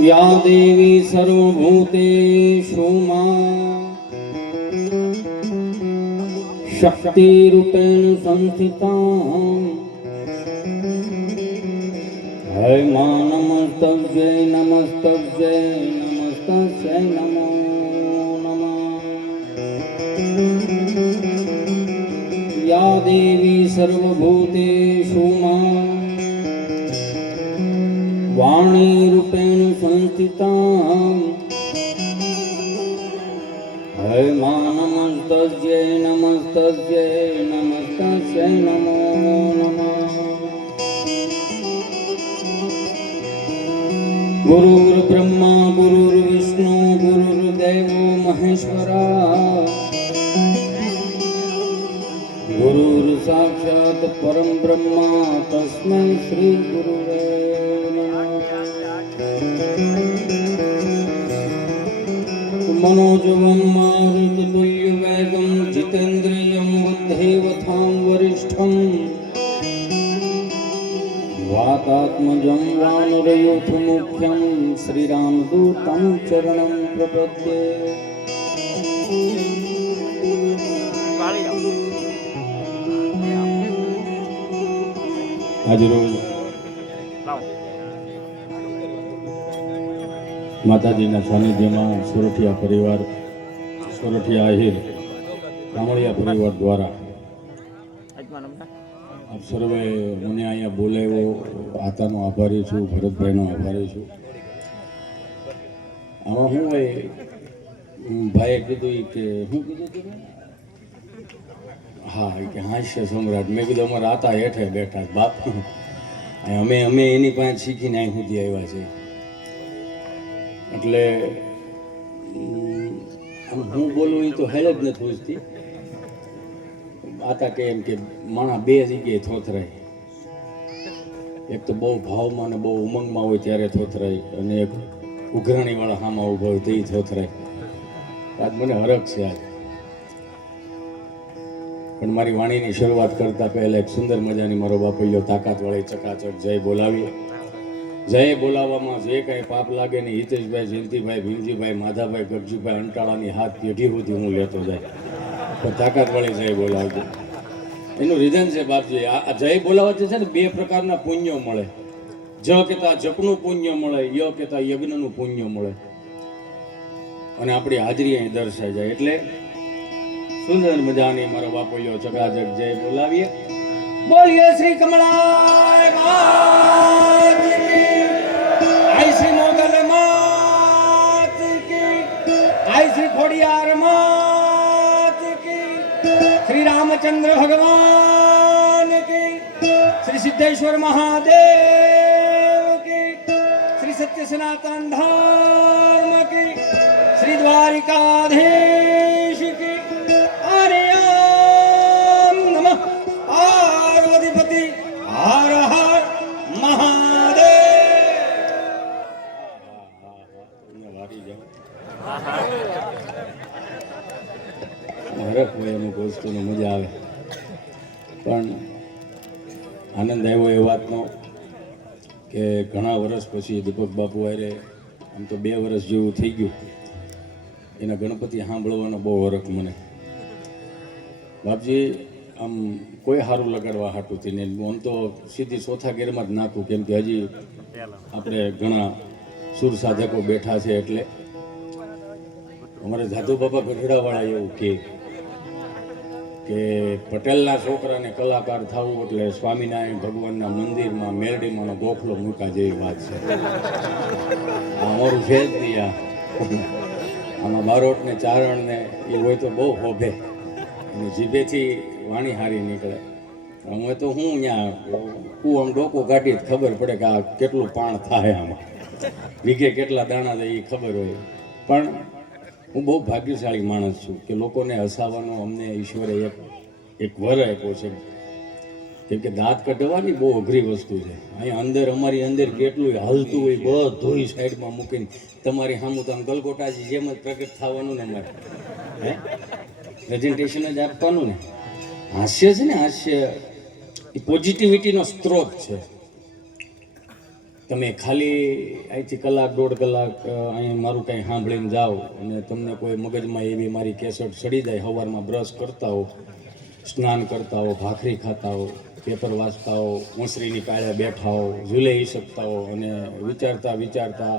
या देवी सर्वभूतेषु मा शक्तिरूपेण संस्थिता है मां नमस्तस्यै नमस्तस्यै नमस्तस्यै नमो नमः। या देवी सर्वभूतेषु मा वाणीरूपेण संस्थिता है मां नमस्तस्यै नमस्तस्यै नमस्तस्यै नमो नमः। गुरुर्ब्रह्मा गुरुर्विष्णु गुरुर्देवो महेश्वरा गुरुर्साक्षात् परं ब्रह्मा तस्मै श्री गुरुवे मनोजवं मारुततुल्यवेगं जितेन्द्रियं बुद्धिमतां वरिष्ठं वातात्मजं वानरयूथमुख्यं श्रीरामदूतं चरणं प्रपद्ये। आज रोज माताजीना सानिध्यમાં સોરઠિયા પરિવાર સોરઠિયા આહિર કામળિયા પરિવાર દ્વારા આપ સર્વે મને અહીંયા બોલાવ્યો આતાનો આભારી છું, ભરતભાઈનો આભારી છું। આમાં હું ભાઈએ કીધું કે શું કીધું તમે? હા કે હાસ્ય સમ્રાટ। મેં કીધું અમારા આતા હેઠે બેઠા બાપ, અમે એની પાસે શીખીને અહીં સુધી આવ્યા છીએ। એટલે હું બોલું એ તો હેલ જ નથી પૂછતી। આતા કે એમ કે માણા બે જગ્યાએ થોથરાય, એક તો બહુ ભાવમાં ને બહુ ઉમંગમાં હોય ત્યારે થોથરાય, અને એક ઉઘરાણીવાળા હામાં ઊભા હોય તે થોથરાય। આજ મને હરખ છે આજ। પણ મારી વાણીની શરૂઆત કરતા પહેલા એક સુંદર મજાની મારો બાપૈયો તાકાતવાળી ચકાચક જય બોલાવીએ। જય બોલાવવામાં જે કાંઈ પાપ લાગે ને હિતેશભાઈ, જયંતિભાઈ, ભીમજીભાઈ, માધાભાઈ, ગરજીભાઈ અંટાળાની હાથ પેઢી સુધી હું લેતો જાય, પણ તાકાતવાળી જય બોલાવજો। એનું રીઝન છે બાપજી, આ જય બોલાવવાથી છે ને બે પ્રકારના પુણ્યો મળે। જ કહેતા જપનું પુણ્ય મળે, ય કહેતા યજ્ઞનું પુણ્ય મળે, અને આપણી હાજરી અહીં દર્શાઈ જાય। એટલે સુંદર મજાની મારો બાપૈયો ચકાચક જય બોલાવીએ। બોલીએ શ્રી કમળાય માત કી, આઈ શ્રી મોગલ માત કી, આઈ શ્રી ખોડિયાર માત કી, શ્રી રામચંદ્ર ભગવાન કી, શ્રી સિદ્ધેશ્વર મહાદેવ કી, શ્રી સત્ય સનાતન ધર્મ કી, શ્રી દ્વારિકાધીશ કી। हर हर महादेव। અમુક વસ્તુનો મજા આવે, પણ આનંદ આવ્યો એ વાતનો કે ઘણા વર્ષ પછી દીપક બાપુ આરે, આમ તો 2 વર્ષ જેવું થઈ ગયું, એના ગણપતિ સાંભળવાનો બહુ હરખ મને। બાપજી આમ કોઈ સારું લગાડવા હાટુંથી ને આમ તો સીધી ચોથા ગેરમાં જ નાખું, કેમ કે હજી આપણે ઘણા સુર સાધકો બેઠા છે। એટલે અમારે જાદુ બાપા ગઢડાવાળા એવું કે પટેલના છોકરાને કલાકાર થવું એટલે સ્વામિનારાયણ ભગવાનના મંદિરમાં મેરડીમાંનો ગોખલો મૂકા જેવી વાત છે। અમારું છે જ નહીં, આમાં બારોટને ચારણને એ હોય તો બહુ હોભે, અને જીભેથી વાણી હારી નીકળે। અમે તો હું ત્યાં આમ ડોકું કાઢી ખબર પડે કે આ કેટલું પાણ થાય, આમાં વીઘે કેટલા દાણા દે એ ખબર હોય। પણ હું બહુ ભાગ્યશાળી માણસ છું કે લોકોને હસાવવાનો અમને ઈશ્વરે એક વર આપ્યો છે, કેમ કે દાંત કઢવાની બહુ અઘરી વસ્તુ છે। અહીંયા અંદર અમારી અંદર કેટલું હાલતું હોય બધું સાઈડમાં મૂકીને તમારી સામું તો આમ ગલગોટાજી જેમ જ પ્રગટ થવાનું ને અમારે પ્રેઝન્ટેશન જ આપવાનું ને। હાસ્ય છે ને, હાસ્ય એ પોઝિટિવિટીનો સ્ત્રોત છે। તમે ખાલી અહીંથી કલાક દોઢ કલાક અહીં મારું કંઈ સાંભળીને જાઓ અને તમને કોઈ મગજમાં એવી મારી કેસેટ ચડી જાય, સવારમાં બ્રશ કરતા હો, સ્નાન કરતા હો, ભાખરી ખાતા હો, પેપર વાંચતા હો, ઓસરીની કાળે બેઠા હો, ઝૂલે શકતા હો અને વિચારતા વિચારતા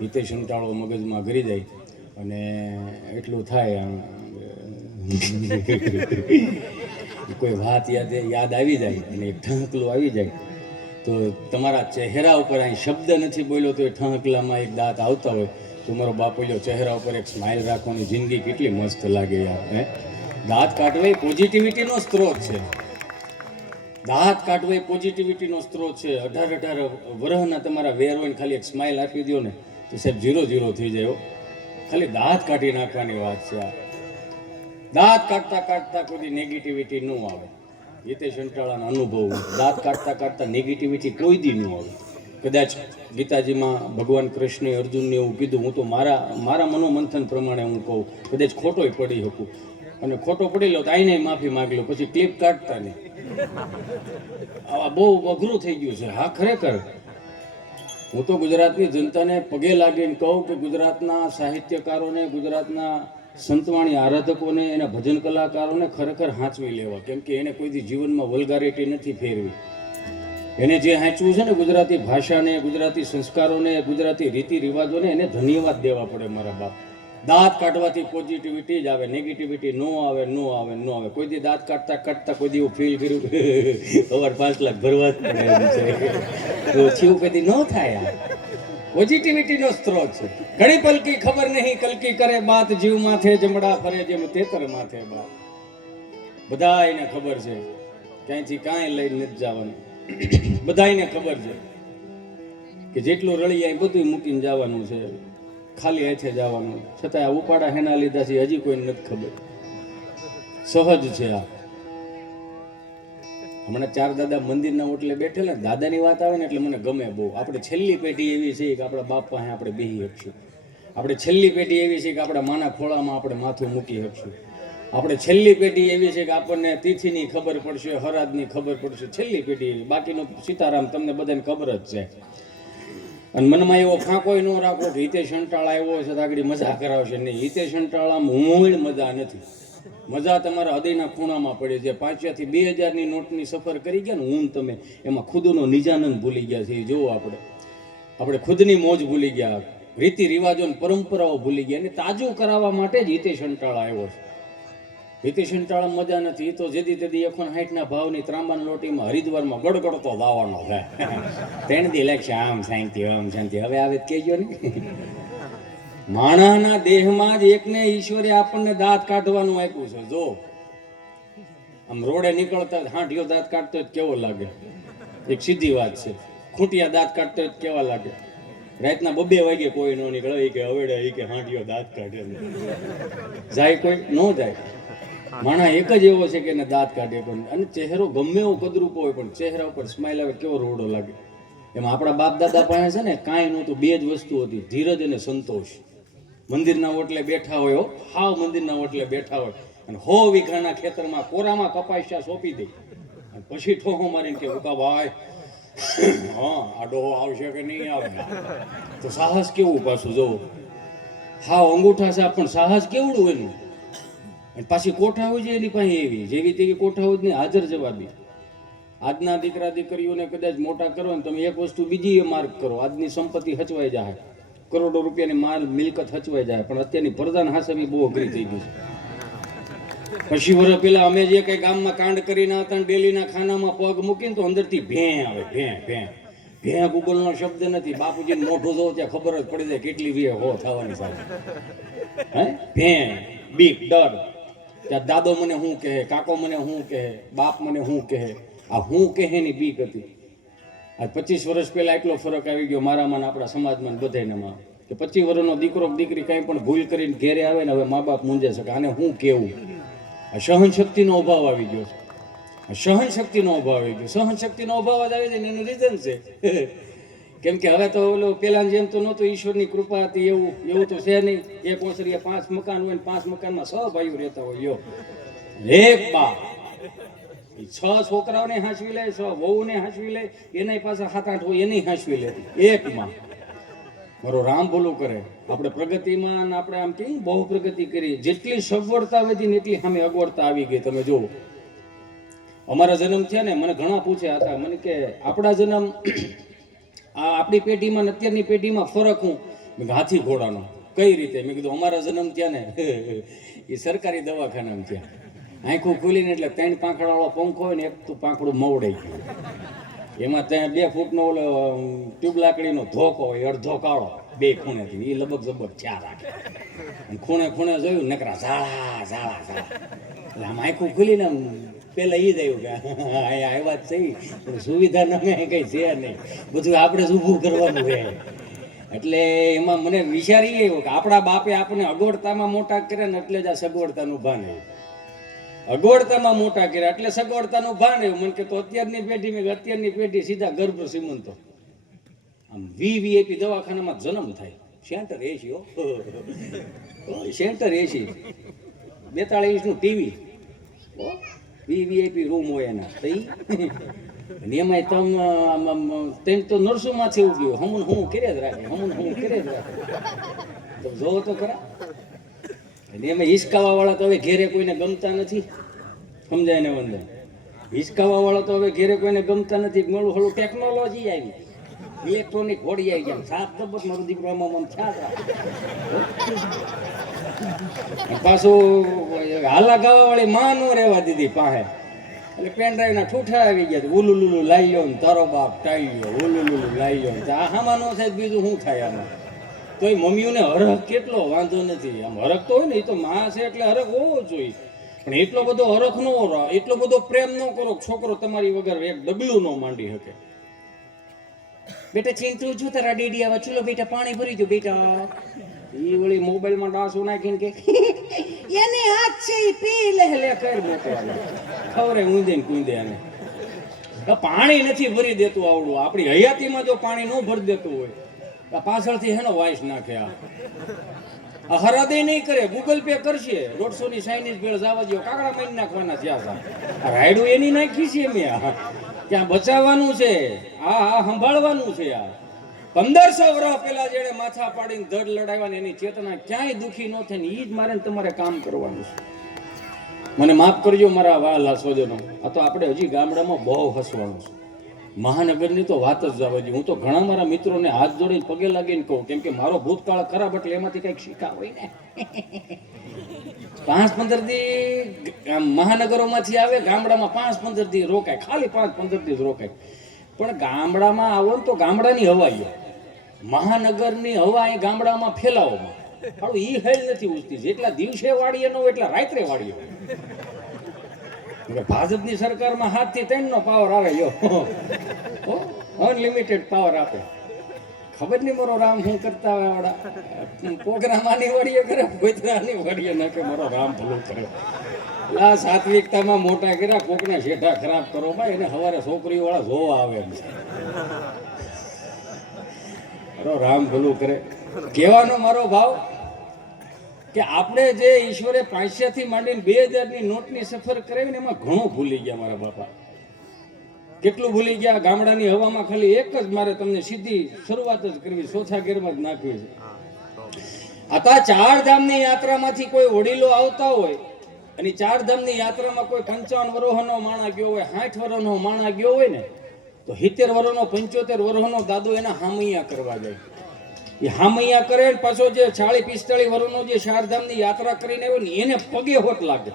હિતેશ અંટાળો મગજમાં ગરી જાય અને એટલું થાય કોઈ વાત યાદ આવી જાય અને એક ઠાંકલું આવી જાય તો તમારા ચહેરા ઉપર અહીં શબ્દ નથી બોલ્યો તો એ ઠાંકલામાં એક દાંત આવતા હોય તો મારો બાપુલ્યો ચહેરા ઉપર એક સ્માઇલ રાખવાની જિંદગી કેટલી મસ્ત લાગે યાર. હે, દાંત કાઢવા એ પોઝિટિવિટીનો સ્ત્રોત છે. દાંત કાઢવા એ પોઝિટિવિટીનો સ્ત્રોત છે. 18 વર્ષના તમારા વેર હોય ને ખાલી એક સ્માઇલ આપી દો ને તો સાહેબ 0-0 થઈ જાય. ખાલી દાંત કાઢી નાખવાની વાત છે આ. દાંત કાઢતા કાઢતા કોઈ નેગેટિવિટી ન આવે. હિતેશ અંટાળાના અનુભવ, દાંત કાઢતા કાઢતા નેગેટિવિટી કોઈ દી ન આવે. કદાચ ગીતાજીમાં ભગવાન કૃષ્ણે અર્જુનને એવું કીધું, હું તો મારા મનોમંથન પ્રમાણે હું કહું, કદાચ ખોટોય પડી શકું અને ખોટો પડી લો તો આઈને માફી માગી લો, પછી ક્લિપ કાઢતા નહીં. આવા બહુ અઘરું થઈ ગયું છે. હા, ખરેખર હું તો ગુજરાતની જનતાને પગે લાગીને કહું કે ગુજરાતના સાહિત્યકારોને, ગુજરાતના સંતવાણી આરાધકોને, એના ભજન કલાકારોને ખરેખર હાંચવી લેવા, કેમ કે એને કોઈ દી જીવનમાં વલ્ગારિટી નથી ફેરવી. એને જે હાંચવું છે ને ગુજરાતી ભાષાને, ગુજરાતી સંસ્કારોને, ગુજરાતી રીતિ રિવાજોને, એને ધન્યવાદ દેવા પડે મારા બાપ. દાંત કાઢવાથી પોઝિટિવિટી જ આવે, નેગેટિવિટી નો આવે. કોઈ દી દાંત કાઢતા કાઢતા કોઈ દી એવું ફીલ કર્યું સવાર 5 લાખ ભરવા જ પડે એમ છે તો થયું કદી ન થાય. પોઝિટિવિટીનો સ્ત્રોત છે. ઘણી પલકી ખબર નહીં કલકી કરે બાત, જીવ માથે જમડા ફરે જેમ તેતર માથે બાત. બધા એને ખબર છે ક્યાંયથી કાંઈ લઈને નથી જવાનું. બધાને ખબર છે કે જેટલું રળિયા બધું મૂકીને જવાનું છે, ખાલી હાથે જવાનું. છતાં આ ઉપાડા હેના લીધા છે હજી કોઈને નથી ખબર. સહજ છે આ. હમણાં 4 દાદા મંદિરના ઓટલે બેઠેલા, દાદાની વાત આવે ને એટલે મને ગમે બહુ. આપણે છેલ્લી પેઢી એવી છે કે આપણા બાપ પાસે આપણે બેસી શકશું. આપણે છેલ્લી પેઢી એવી છે કે આપણા માના ખોળામાં આપણે માથું મૂકી શકશું. આપણે છેલ્લી પેઢી એવી છે કે આપણને તિથિની ખબર પડશે, હરાદની ખબર પડશે. છેલ્લી પેઢી એવી. બાકીનું સીતારામ તમને બધાને ખબર જ છે. અને મનમાં એવો ફાંકોય ન રાખો કે હિતેશ અંટાળા આવ્યો છે તો આગળ મજા કરાવશે. નહીં, હિતેશ અંટાળામાં મૂળ મજા નથી. મજા તમારા હૃદયના ખૂણામાં પડે છે. 500 થી 2000ની નોટની સફર કરી ગયા ને હું તમે, એમાં ખુદનો નિજાનંદ ભૂલી ગયા છે. જુઓ, આપણે ખુદની મોજ ભૂલી ગયા, રીતિ રિવાજો પરંપરાઓ ભૂલી ગયા. અને તાજું કરાવવા માટે જ હિતેશ અંટાળા આવ્યો છે. હિતેશ અંટાળા મજા નથી. એ તો જેદી તેદી 160ના ભાવની ત્રાંબાની લોટીમાં હરિદ્વારમાં ગડગડતો દાવાનો છે. 3 દી લખશે આમ શાંતિ આમ શાંતિ. હવે આવે કહેજો ને, માણસના દેહમાં જ એકને ઈશ્વરે આપણને દાંત કાઢવાનું આપ્યું છે. જો આમ રોડે નીકળતા હાંઠિયો દાંત કાઢતો જ કેવો લાગે? એક સીધી વાત છે. ખૂંટિયા દાંત કાઢતો જ કેવા લાગે? રાતના 2 વાગે કોઈ ન નીકળે કે હવેડે કે હાંઠિયો દાંત કાઢે. જાય કોઈ ન જાય. માણસ એક જ એવો છે કે એને દાંત કાઢે. અને ચહેરો ગમે એવો કદરૂપો હોય પણ ચહેરા ઉપર સ્માઇલ આવે કેવો રોડો લાગે. એમાં આપણા બાપ દાદા પાસે છે ને કાંઈ નહોતું, 2 જ વસ્તુ હતી, ધીરજ અને સંતોષ. મંદિરના ઓટલે બેઠા હોય, હાવ મંદિરના ઓટલે બેઠા હોય અને 100 વીઘાના ખેતરમાં કોરામાં કપાસિયા સોંપી દે અને પછી ઠોહો મારીને કે ઉકા ભાઈ હા આ ડોહો આવશે કે નહીં આવે. તો સાહસ કેવું પાછું જોવું. હાવ અંગૂઠા સાહેબ પણ સાહસ કેવડું એનું. અને પાછી કોઠા હોય છે એની પાસે એવી જેવી તેવી કોઠા હોય નહીં, હાજર જવાબી. આજના દીકરા દીકરીઓને કદાચ મોટા કરો ને તમે એક વસ્તુ બીજી માર્ક કરો, આજની સંપત્તિ હચવાઈ જાય, કરોડો રૂપિયાની માલ મિલકત હચવાઈ જાય, પણ અત્યારની પ્રધાન હાસવી બહુ અઘરી થઈ ગઈ છે. પછી વર્ષ પેલા અમે જે કઈ ગામમાં કાંડ કરીને હતા ડેલીના ખાનામાં પગ મૂકીને તો અંદરથી ભેં આવે. ભેં ગૂગલનો શબ્દ નથી. બાપુજીને મોઢું જોવો ત્યાં ખબર જ પડી જાય કેટલી વીએ હો થવાની સાથે. હે, ભેં, બીક, ડર. ત્યાં દાદો મને શું કહે, કાકો મને શું કહે, બાપ મને શું કહે. આ હું કહે ની બીક હતી. આ 25 વર્ષ પહેલા એટલો ફરક આવી ગયો મારામાં આપણા સમાજમાં બધાયનામાં કે 25 વર્ષનો દીકરો દીકરી કાંઈ પણ ભૂલ કરીને ઘેરે આવે ને હવે મા બાપ મૂંઝે છે કે આને હું કેવું. આ સહનશક્તિનો અભાવ આવી ગયો છે. સહનશક્તિનો અભાવ આવી ગયો. સહનશક્તિનો અભાવ જ આવી જાય એનું રીઝન છે કેમ કે હવે તો ઓલો પેલા જેમ તો નહોતું, ઈશ્વરની કૃપા હતી એવું તો છે નહીં. એક ઓસરીએ 5 મકાન હોય ને 5 મકાનમાં 6 ભાઈઓ રહેતા હોય. એક બા એ 6 છોકરાઓને હાંસવી લે, 6 વહુને હાંસવી લે, એને પાછા 7-8 હોય એને હાંસવી લે એકમાં. મારો રામ ભલું કરે. આપણે પ્રગતિમાં ને આપણે આમ કેમ બહુ પ્રગતિ કરી, જેટલી સગવડતા વધી ને એટલી સામે અગવડતા આવી ગઈ. તમે જુઓ, અમારા જન્મ થયા ને, મને ઘણા પૂછ્યા હતા મને કે આપણા જન્મ આ આપણી પેઢીમાં ને અત્યારની પેઢીમાં ફરક હું? મેં કીધું હાથી ઘોડાનો. કઈ રીતે? મેં કીધું અમારા જન્મ થયા ને એ સરકારી દવાખાનામાં થયા. આંખું ખુલીને એટલે 3 પાંખડાવાળો પંખો હોય ને એક તો પાંખડું મવડાઈ ગયું, એમાં ત્યાં 2 ફૂટનો ઓલો ટ્યુબ લાકડીનો ધોકો હોય, અડધો કાળો 2 ખૂણેથી, એ લબક ઝબક થયા રાખે. ખૂણે ખૂણે જોયું નકરા ઝાડા ઝાડા ઝાડા. એટલે આમ આંખું ખુલીને પેલા એ જ આવ્યું કે અહીંયા આવ્યા જ થઈ, પણ સુવિધા ન કઈ છે નહીં, બધું આપણે જ ઊભું કરવાનું રહે. એટલે એમાં મને વિચારી આવ્યો કે આપણા બાપે આપણને અગવડતામાં મોટા કર્યા ને એટલે જ આ સગવડતાનું ભાન આવ્યું. અગવડતામાં મોટા કર્યા એટલે સગવડતાનું ભાન આવ્યું. મને કે તો અત્યારની પેઢી સીધા ગર્ભ સીમંતો. આમ વીવીઆઈપી દવાખાનામાં જન્મ થાય, સેન્ટર એસી સેન્ટર એસી 42 ઇંચનું ટીવી, વીવીઆઈપી રૂમ હોય એના. એમાંય તમે તો નર્સોમાંથી એવું ગયું, હમુન હું કરે જ રાખે, હમુન હું કરે જ રાખે. તો જોવો તો ખરા. અને એમાં હિસકાવા વાળા તો હવે ઘેરે કોઈને ગમતા નથી, સમજાય ને વંદન? હિસકાવા વાળા તો હવે ઘેરે કોઈને ગમતા નથી. મળું હળું ટેકનોલોજી આવી, ઇલેક્ટ્રોનિક ઘોડી આવી ગયા. 7 દબત મારો દીકરો આમાં થયા. પાછું હાલા ગાવા વાળી માં નો રહેવા દીધી પાસે, એટલે પેન ડ્રાઈવ ના ઠૂઠા આવી ગયા. ઉલુલુલુ લાઈ લો ને તારો બાપ ટાઈ લો, ઉલુલુલુ લાઈ લો ને આમાં ન થાય બીજું શું થાય આમાં? તો એ મમ્મીઓને હરખ કેટલો વાંધો નથી. આમ હરખ તો હોય ને, એ તો માં છે એટલે હરખ હોવો જોઈએ, પણ એટલો બધો હરખ ન રહો, એટલો બધો પ્રેમ ન કરો છોકરો તમારી વગર એક ડગલું ન માંડી શકે. બેટા ચિંતુ જો તારા ડેડી આવા, ચલો બેટા પાણી ભરી દો બેટા. એ વળી મોબાઈલમાં ડાસું નાખીને કે એને હાથ છે ઈ પી લે લે કર મોટો ખવરે ઊંધે ને કુંદે. આને પાણી નથી ભરી દેતું આવડું. આપણી હયાતીમાં જો પાણી ન ભરી દેતું હોય, પાછળથી હેનો વાઇસ નાખે. આ હરાદે નહીં કરે, ગૂગલ પે કરશે. 150 ની ચાઇનીઝ ભેળ જવા દો, કાકડા મહિને નાખવાના થયા. રાયડું એની નાખી છે મેં, ત્યાં બચાવવાનું છે, આ સંભાળવાનું છે. આ 1500 વર્ષ પહેલા જેને માથા પાડીને ધડ લડાવ્યા એની ચેતના ક્યાંય દુખી ન થાય ને એ જ મારે તમારે કામ કરવાનું છે. મને માફ કરજો મારા વહાલા સ્વજનો, આ તો આપણે હજી ગામડામાં બહુ હસવાનું છે. મહાનગરની તો વાત જ જવા દે. હું તો ઘણા મારા મિત્રોને હાથ જોડીને પગે લાગીને કહું, કેમ કે મારો ભૂતકાળ ખરાબ એટલે એમાંથી કંઈક શીખા હોય ને. 5-15 દી મહાનગરોમાંથી આવે, ગામડામાં 5-15 દી રોકાય, ખાલી 5-15 દી રોકાય. પણ ગામડામાં આવો ને તો ગામડાની હવા લ્યો, મહાનગરની હવા અહીં ગામડામાં ફેલાવોમાં હાડું ઈ હેલ નથી ઉઠતી. જેટલા દિવસે વાળીએ ન હોય એટલા રાત્રે વાળીએ. ભાજપની સરકારમાં 7 થી 3 નો પાવર આવે, યો અનલિમિટેડ પાવર આપે. ખબર નહીં મારો રામ શું કરતા હોય, આવડા પ્રોગ્રામ આની વડીએ કરે, ભોતરાની વડીએ નાખે. મારો રામ ભલું કરે. આ સાત્વિકતામાં મોટા કર્યા, કોકના શેઠા ખરાબ કરો ભાઈ, એને સવારે છોકરીઓ વાળા જોવા આવે એમ છે. મારો રામ ભલું કરે. કહેવાનો મારો ભાવ કે આપણે જે ઈશ્વરે 500 થી માંડીને 2000 ની નોટની સફર કરાવીને એમાં ઘણું ભૂલી ગયા મારા બાપા. કેટલું ભૂલી ગયા? ગામડાની હવામાં ખાલી એક જ મારે તમને સીધી શરૂઆત જ કરવી, ચોથા ગેરમાં જ નાખવી છે. આ 4 ધામની યાત્રામાંથી કોઈ વડીલો આવતા હોય અને 4 ધામની યાત્રામાં કોઈ 55 વર્ષનો માણા ગયો હોય, 60 વર્ષનો માણા ગયો હોય ને, તો 70 વર્ષનો 75 વર્ષનો દાદો એના હામૈયા કરવા જાય. એ હામૈયા કરે પાછો જે 40-45 વર્ષનો જે 4 ધામની યાત્રા કરીને આવ્યો ને એને પગે હોટ લાગે.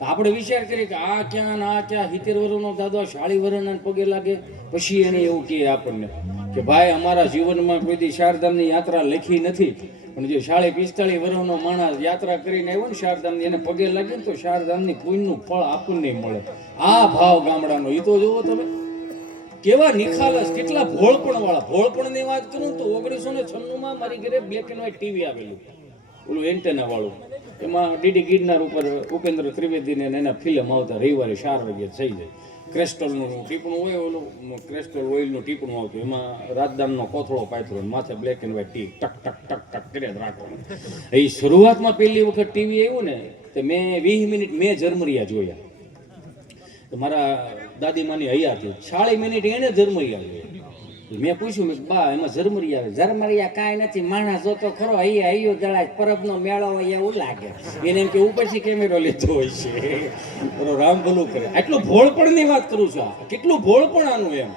આપણે વિચાર કરીએ કે આ ક્યાં ને આ ક્યાં, 70 વર્ષનો દાદો 40 વર્ષના પગે લાગે. પછી એને એવું કહે આપણને કે ભાઈ અમારા જીવનમાં કોઈ દી 4 ધામની યાત્રા લખી નથી, પણ જે 40-45 વર્ષનો માણસ યાત્રા કરીને આવ્યો ને 4 ધામની, એને પગે લાગે ને તો 4 ધામની પુણ્યનું ફળ આપણને મળે. આ ભાવ ગામડાનો એ તો જોવો તમે કેવા નિખાલસ, કેટલા ભોળપણ વાળા. ભોળપણની વાત કરું તો 1996 મારી ઘરે બ્લેક એન્ડ વ્હાઈટ ટીવી આવેલું, ઓલું એન્ટેના વાળું. એમાં ડીડી ગિરનાર ઉપર ઉપેન્દ્ર ત્રિવેદીને એના ફિલ્મ આવતા, રવિવારે 4 વાગે થઈ જાય. ક્રેસ્ટલનું ટીપણું હોય, ઓલું ક્રેસ્ટલ ઓઇલનું ટીપણું આવતું, એમાં રાજદાનનો કોથળો પાથરો, માથે બ્લેક એન્ડ વ્હાઈટ ટીવી ટક ટક ટક ટક કર્યા જ રાખવાનું. એ શરૂઆતમાં પહેલી વખત ટીવી આવ્યું ને તો મેં 20 મિનિટ મેં ઝરમરિયા જોયા. તો મારા દાદીમાની હૈયાથી 40 મિનિટ એને ઝરમરી આવી. મેં પૂછ્યું, મેં બા એમાં ઝરમરી આવે? ઝરમરિયા કાંઈ નથી, માણસ જોતો ખરો હૈયો જળાય, પરબનો મેળો હોય એવું લાગે. એને એમ કે ઉપરથી કેમેરો લીધો હોય છે. રામ ભલું કરે. આટલું ભોળપણની વાત કરું છું. આ કેટલું ભોળપણ આનું એમ,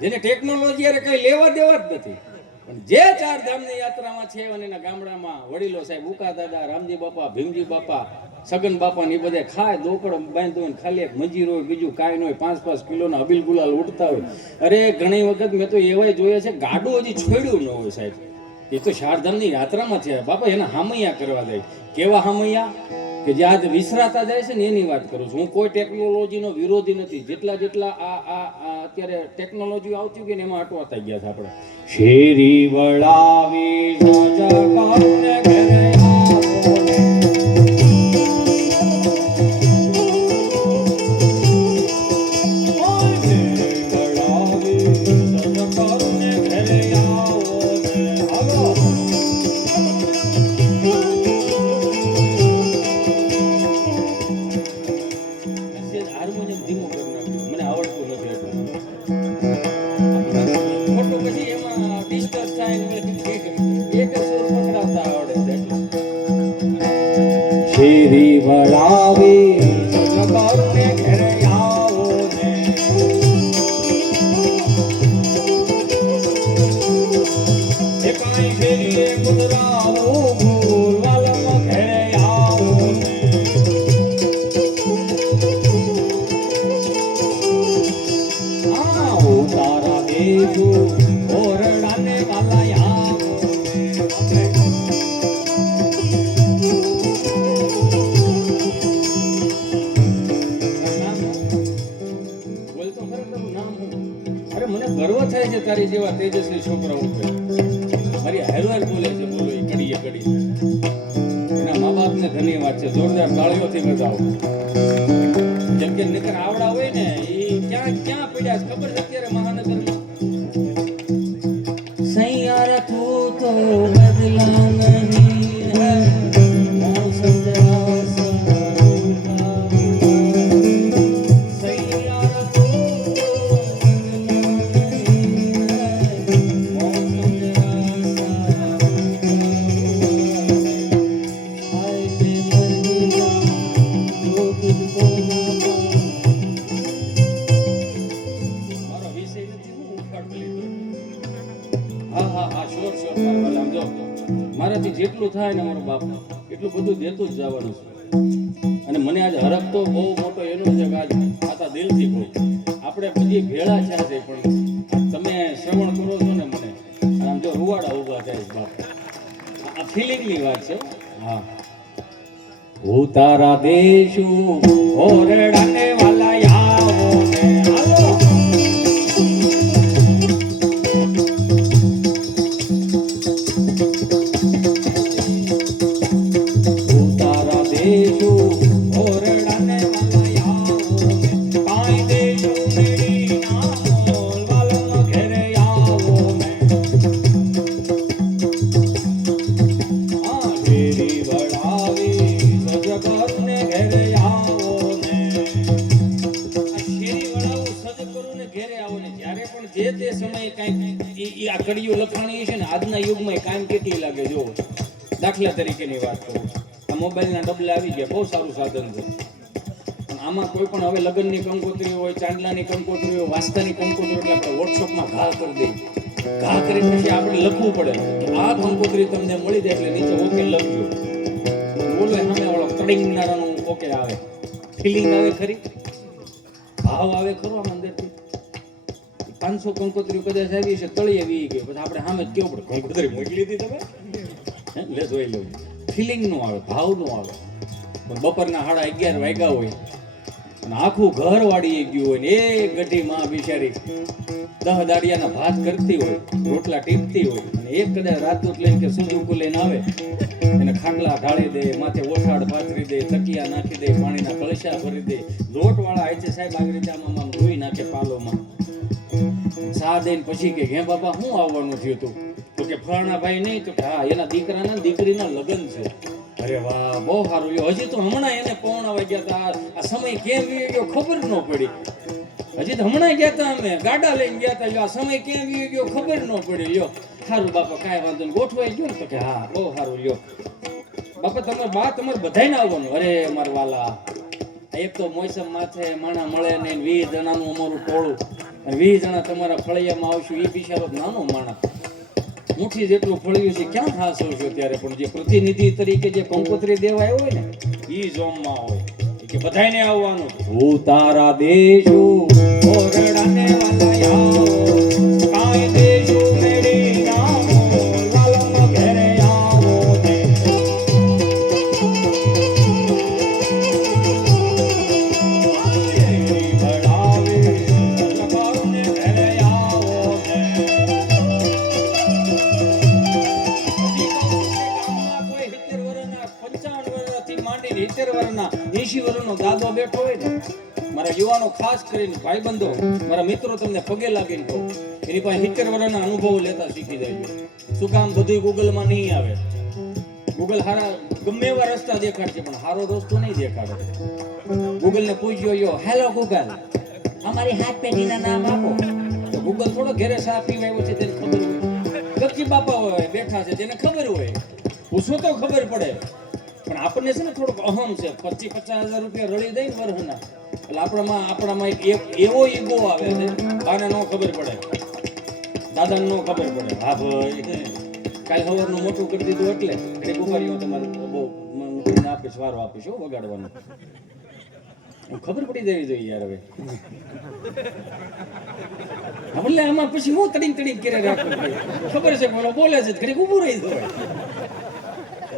જેને ટેકનોલોજી યારે કઈ લેવા દેવા જ નથી. પણ જે 4 ધામની યાત્રામાં છે અને એના ગામડામાં વડીલો સાહેબ, ઉકા દાદા, રામજી બાપા, ભીમજી બાપા, સગન બાપા ને બધે ખાય દોકડો બાંધ્યો હોય, ખાલી એક મંજીરો હોય, બીજું કાંઈ ન હોય, 5-5 કિલોના અબીલ ગુલાલ ઉડતા હોય. અરે ઘણી વખત મેં તો એવાય જોયા છે, ગાડું હજી છોડ્યું ન હોય સાહેબ. એ તો 4 ધામની યાત્રામાં છે બાપા, એના હામૈયા કરવા જાય. કેવા હામૈયા કે જે આજ વિસરાતા જાય છે ને એની વાત કરું છું. હું કોઈ ટેકનોલોજીનો વિરોધી નથી. જેટલા આ અત્યારે ટેકનોલોજી આવતી ગઈ ને એમાં અટવાતા ગયા છે આપણે. શેરી વળાવી સાજા ઘરે શેરી વળાવી સજગરને ઘરે આવો ને, એ કાંઈ શેરીએ કુતરાઓ ભૂલવાલમ ઘરે આવો ને. આવો તારા દેજો ઓરડાને વાલા આવો ને. ગર્વ થાય છે તારી જેવા તેજસ્વી છોકરા ઉપર. મારી હારવાર બોલે છે, બોલો એ કડીએ કડી. એના મા બાપને ધન્યવાદ છે. જોરદાર તાળીઓથી બતાવો. જેમ કે નીકળ આવડા હોય ને એ ક્યાં પડ્યા છે ખબર છે અત્યારે મહાનગરમાં? સૈયારા તું તો બદલા નહીં હૈ, મૌસમ જરા મારાથી જેટલું થાય ને મારો બાપ એટલું બધું દેતું જ જવાનું છે. અને મને આજ હરખ તો બહુ મોટો એનો છે કે આજ આતા દિલથી કહું, આપણે બધી ભેળા છે આજે, પણ તમે શ્રવણ કરો છો ને મને આમ જો રૂવાડા ઉભા થાય છે બાપ. આ ફિલિંગની વાત છે. હા, હું તારા દેશું ઓરડાને વાલા આવો ને. હાલો આ કડીઓ લખાણી છે ને આજના યુગમાં કાયમ કેટલી લાગે. જો દાખલા તરીકેની વાત કરું, આ મોબાઈલના ડબલા આવી ગયા, બહુ સારું સાધન છે. પણ આમાં કોઈ પણ હવે લગ્નની કંકોત્રી હોય, ચાંદલાની કંકોત્રી હોય, વાસ્તાની કંકોત્રી, એટલે આપણે વોટ્સઅપમાં ઘા કરી દઈએ. ઘા કરી પછી આપણે લખવું પડે કે આ કંકોત્રી તમને મળી જાય એટલે નીચે ઓકે લખજો. બોલો સામે વાળો કડિંગનારાનું ઓકે આવે, ફિલિંગ આવે ખરી, ભાવ આવે ખરો આમ અંદરથી. 500 કંકોત્રી કદાચ આવી છે, તળિયે વી ગઈ, પછી આપણે સામે જ કેવું પડે કંકોત્રી મોકલી લીધી તમે, લે જોઈ લો. ફિલિંગ નું આવે, ભાવ નું આવે. પણ બપોરના 11:30 વાગ્યા હોય અને આખું ઘર વાળી ગયું હોય ને એ ગઢી માં બિચારી 10 દાડિયાના ભાત કરતી હોય, રોટલા ટીપતી હોય, અને એક કદાચ રાજદૂત લઈને કે સુજુકુ લઈને આવે, એને ખાટલા ઢાળી દે, માથે ઓછાડ પાથરી દે, તકિયા નાખી દે, પાણીના કળશા ભરી દે, લોટવાળા આઈ છે સાહેબ આવી રીતે આમાં ધોઈ નાખે પાલોમાં. સા દઈને પછી કે હે બાપા શું આવવાનું થયું તું? તો કે ફલાણા ભાઈ નહીં, તો કે હા એના દીકરાના દીકરીના લગ્ન છે. અરે વાહ, બહુ સારું લ્યો. હજી તો હમણાં એને પૌણા ગયા હતા. આ સમય કેમ વીયો ગયો ખબર ન પડી. હજી તો હમણાં ગયા હતા, અમે ગાડા લઈને ગયા હતા. લ્યો, આ સમય કેમ વીયો ગયો ખબર ન પડી. લ્યો, સારું બાપા, કાંઈ વાંધો નહીં, ગોઠવાઈ ગયો ને? તો કે હા, બહુ સારું. લ્યો બાપા, તમારે બધાને આવવાનું. અરે મારા વાલા, એક તો મોસમ માથે માણા મળે નહીં, 20 જણાનું અમારું ટોળું, અને 20 જણા તમારા ફળિયામાં આવશું. એ બિચારો નાનો માણસ, મુઠ્ઠી જેટલું ફળિયું છે, ક્યાં ખાસ છો ત્યારે. પણ જે પ્રતિનિધિ તરીકે જે કંકોત્રી દેવા આવ્યો હોય ને, ઈ જોમમાં હોય કે બધાને આવવાનું. હું તારા દેશો ઓરડાને વાલા આવો, કાય દેશો મેરી નામો લાલનો ઘરે આવો ને. ભડાવે લખાવને ઘરે આવો ને. દાદો બેઠો હોય ને, મારા યુવાનો ખાસ કરીને ભાઈબંધો, મારા મિત્રો, તમને પગે લાગીને કહું, એની પાસે 70 વર્ષના અનુભવો લેતા શીખી જાય. શું કામ? બધું ગૂગલમાં નહીં આવે. ગૂગલ હારા ગમે એવા રસ્તા દેખાડશે, પણ હારો રસ્તો નહીં દેખાડે. ગૂગલને પૂછ્યો, યો હેલો ગૂગલ, અમારી હાથ પેઢીના નામ આપો. તો ગૂગલ થોડો ઘેરે સા પીવાયો છે તેને ખબર હોય. ગપચી બાપા હોય બેઠા છે તેને ખબર હોય. પૂછો તો ખબર પડે. પણ આપણને છે ને થોડોક અહમ છે. 25-50 હજાર રૂપિયા રળી દઈ વરહના, એટલે આપણામાં એક એવો ઈગો આવે છે. બાને નો ખબર પડે, દાદાને નો ખબર પડે. હા ભાઈ, કાલ સવારનું મોટું કરી દીધું એટલે ઘરે ગુમારીઓ તમારે બહુ હું આપીશ, વારો આપીશ વગાડવાનો. ખબર પડી જવી જોઈએ યાર. હવે એટલે આમાં પછી હું તડીંગ કરે રાખું. ખબર છે બોલો બોલે છે, ઘરે ઊભું રહી જાય.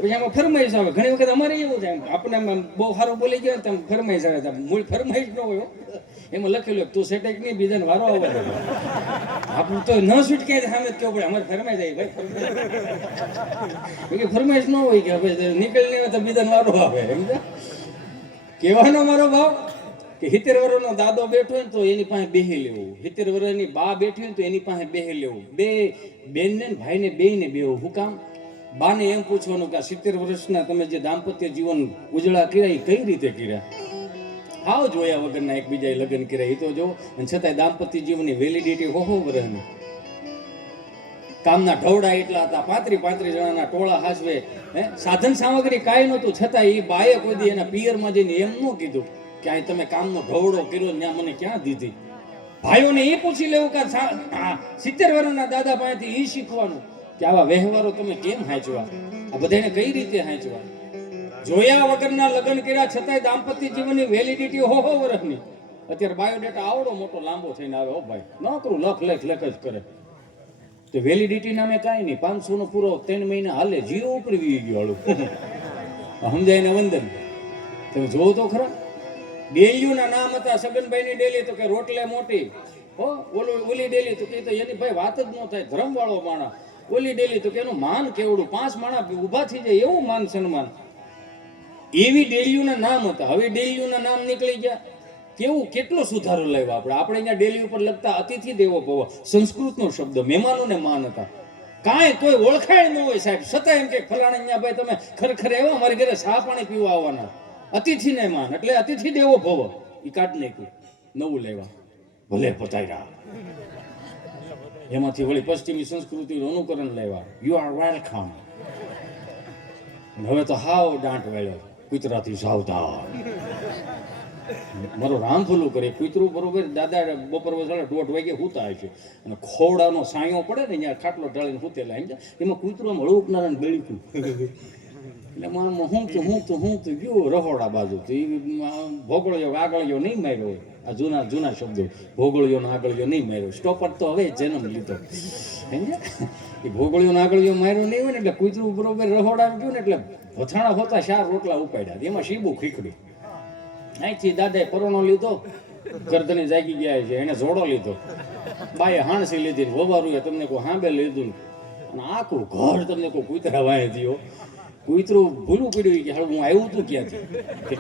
પછી આમાં ફરમાઈશ આવે. ઘણી વખત અમારે એવું થાય, આપણે બહુ સારું બોલી ગયો ને, ફરમાઈશ આવે. મૂળ ફરમાઈશ ન હોય, એમાં લખેલું તું સેટેક નહીં, બીજાને વારો આવે. આપણું તો ન છૂટકે સામે જ કેવું પડે, અમારે ફરમાઈ જાય ભાઈ. ફરમાઈશ ન હોય કે હવે નીકળી નહીં તો બીજાને વારો આવે. એમ કહેવાનો મારો ભાવ કે 70 વર્ષનો દાદો બેઠો હોય ને તો એની પાસે બેહી લેવું. 70 વર્ષની બા બેઠી હોય તો એની પાસે બેહી લેવું. બે બેનને ભાઈને બેયને બેહવું. શું કામ? બાને એમ પૂછવાનું કે 70 વર્ષના તમે જે દાંપત્ય જીવન ઉજળા કર્યા એ કઈ રીતે કર્યા? હાવ જોયા વગરના એકબીજાએ લગ્ન કર્યા એ તો જો. અને છતાંય દાંપત્ય જીવનની વેલિડિટી હો વર્ષની. કામના ઢવડા એટલા હતા, 35 જણાના ટોળા હાસવે, સાધન સામગ્રી કાંઈ નહોતું, છતાં એ બાએ કોઈ દી એના પિયરમાં જઈને એમ ન કીધું કે આ તમે કામનો ઢવડો કર્યો ત્યાં મને ક્યાં દીધી. ભાઈઓને એ પૂછી લેવું કે 70 વર્ષના દાદા પાસેથી એ શીખવાનું કે આવા વ્યવહારો તમે કેમ હાંચવા, આ બધાને કઈ રીતે હાંચવા. જોયા વગરના લગ્ન કર્યા છતાંય દાંપત્ય જીવનની વેલિડિટી હો વર્ષની. અત્યારે બાયોડેટા આવડો મોટો લાંબો થઈને આવે. હો ભાઈ, નોકરું લખ જ કરે. તો વેલિડિટી નામે કાંઈ નહીં. 500 નો પૂરો 3 મહિના હાલે, જીરો ઉપર વી ગયો હાલું. સમજાય ને વંદન. તમે જોવો તો ખરા. ડેલીઓના નામ હતા. સગનભાઈની ડેલી તો કે રોટલે મોટી, હો ઓલી ડેલી તો કે એની ભાઈ વાત જ ન થાય, ધર્મવાળો માણસ. ઓલી ડેલી તો કે એનું માન કેવડું, 5 માણસ ઊભા થઈ જાય એવું માન સન્માન. એવી ડેલીઓના નામ હતા. હવે ડેલીઓના નામ નીકળી ગયા. કેવું કેટલો સુધારો લાવ્યો આપણે. અહીંયા ડેલી ઉપર લખતા અતિથિ દેવો ભવ, સંસ્કૃતનો શબ્દ, મહેમાનોને માન હતા. કાંઈ કોઈ ઓળખાય ન હોય સાહેબ, છતાં એમ કે ફલાણા ભાઈ તમે ખરેખર આવ્યા, અમારી ઘરે ચા પાણી પીવા આવવાના. અતિથિને માન એટલે અતિથિ દેવો ભવ. એ કાઢ નાખ્યું, નવું લેવા ભલે પતાર્યા. એમાંથી વળી પશ્ચિમી સંસ્કૃતિનું અનુકરણ લેવા, યુ આર વેલકમ. હવે તો હાવ દાંટ વાળ્યો, કુતરાથી સાવધાન. મારો રામ ભૂલું કરે. કૂતરું બરોબર દાદા બપોર વસાડે 1:30 વાગે હુતા હશે, અને ખોડાનો સાયો પડે ને અહીંયા ખાટલો ઢાળીને હુતેલા એમાં કૂતરું આમ હળવું બેળીતું. એટલે મારામાં હું તો ગયો રહોડા બાજુ. તો એ ભોગળ્યો આગળ્યો નહીં માર્યો. આ જૂના શબ્દો, ભોગળ્યો ને આગળ્યો નહીં માર્યો. સ્ટોપર તો હવે જન્મ લીધો. એ ભોગળ્યો ને આગળ્યો માર્યો નહીં હોય ને એટલે કૂતરું બરોબર રહોડા ગયું ને એટલે ભથાણા હોતા 4 રોટલા ઉપાડ્યા. એમાં શીબું ખીખડી. અહીંથી દાદાએ પરોણો લીધો, ગરદને જાગી ગયા છે, એને જોડો લીધો. બાએ હાણસી લીધી, વવારુએ તમને કોઈ હાંબે લીધું, અને આખું ઘર તમને કોઈ કૂતરા વાય થયો. કૂતરું ભૂલું પડ્યું કે હું આવ્યું તું ક્યાંથી,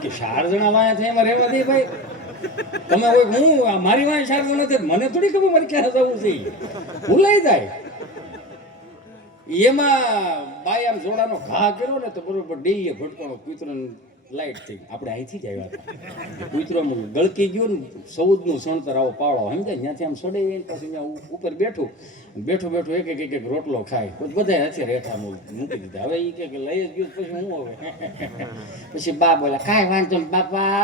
કે 4 જણા વાયા થાય એમાં રહેવા દે ભાઈ. તમે કોઈ હું મારી વાય 4 જણા નથી, મને થોડી ખબર મારે ક્યાં જવું છે, ભૂલાઈ જાય. એમાં બાય આમ જોડાનો ઘા કર્યો ને તો બરોબર ડેલીએ ભટકાણો કૂતરો લાઈટ થઈ આપણે અહીંથી જ આવ્યા હતા કૂતરો ગળકી ગયો ને સૌદનું સણતર આવો પાળો સમજાય ત્યાંથી આમ સડે પછી અહીંયા ઉપર બેઠું બેઠો એક રોટલો ખાય પછી બધા હાથે રેઠા મૂકી દીધા હવે એ કે લઈ જ ગયું પછી હું હવે પછી બા બોલા કાંઈ વાંધો નહીં બાપા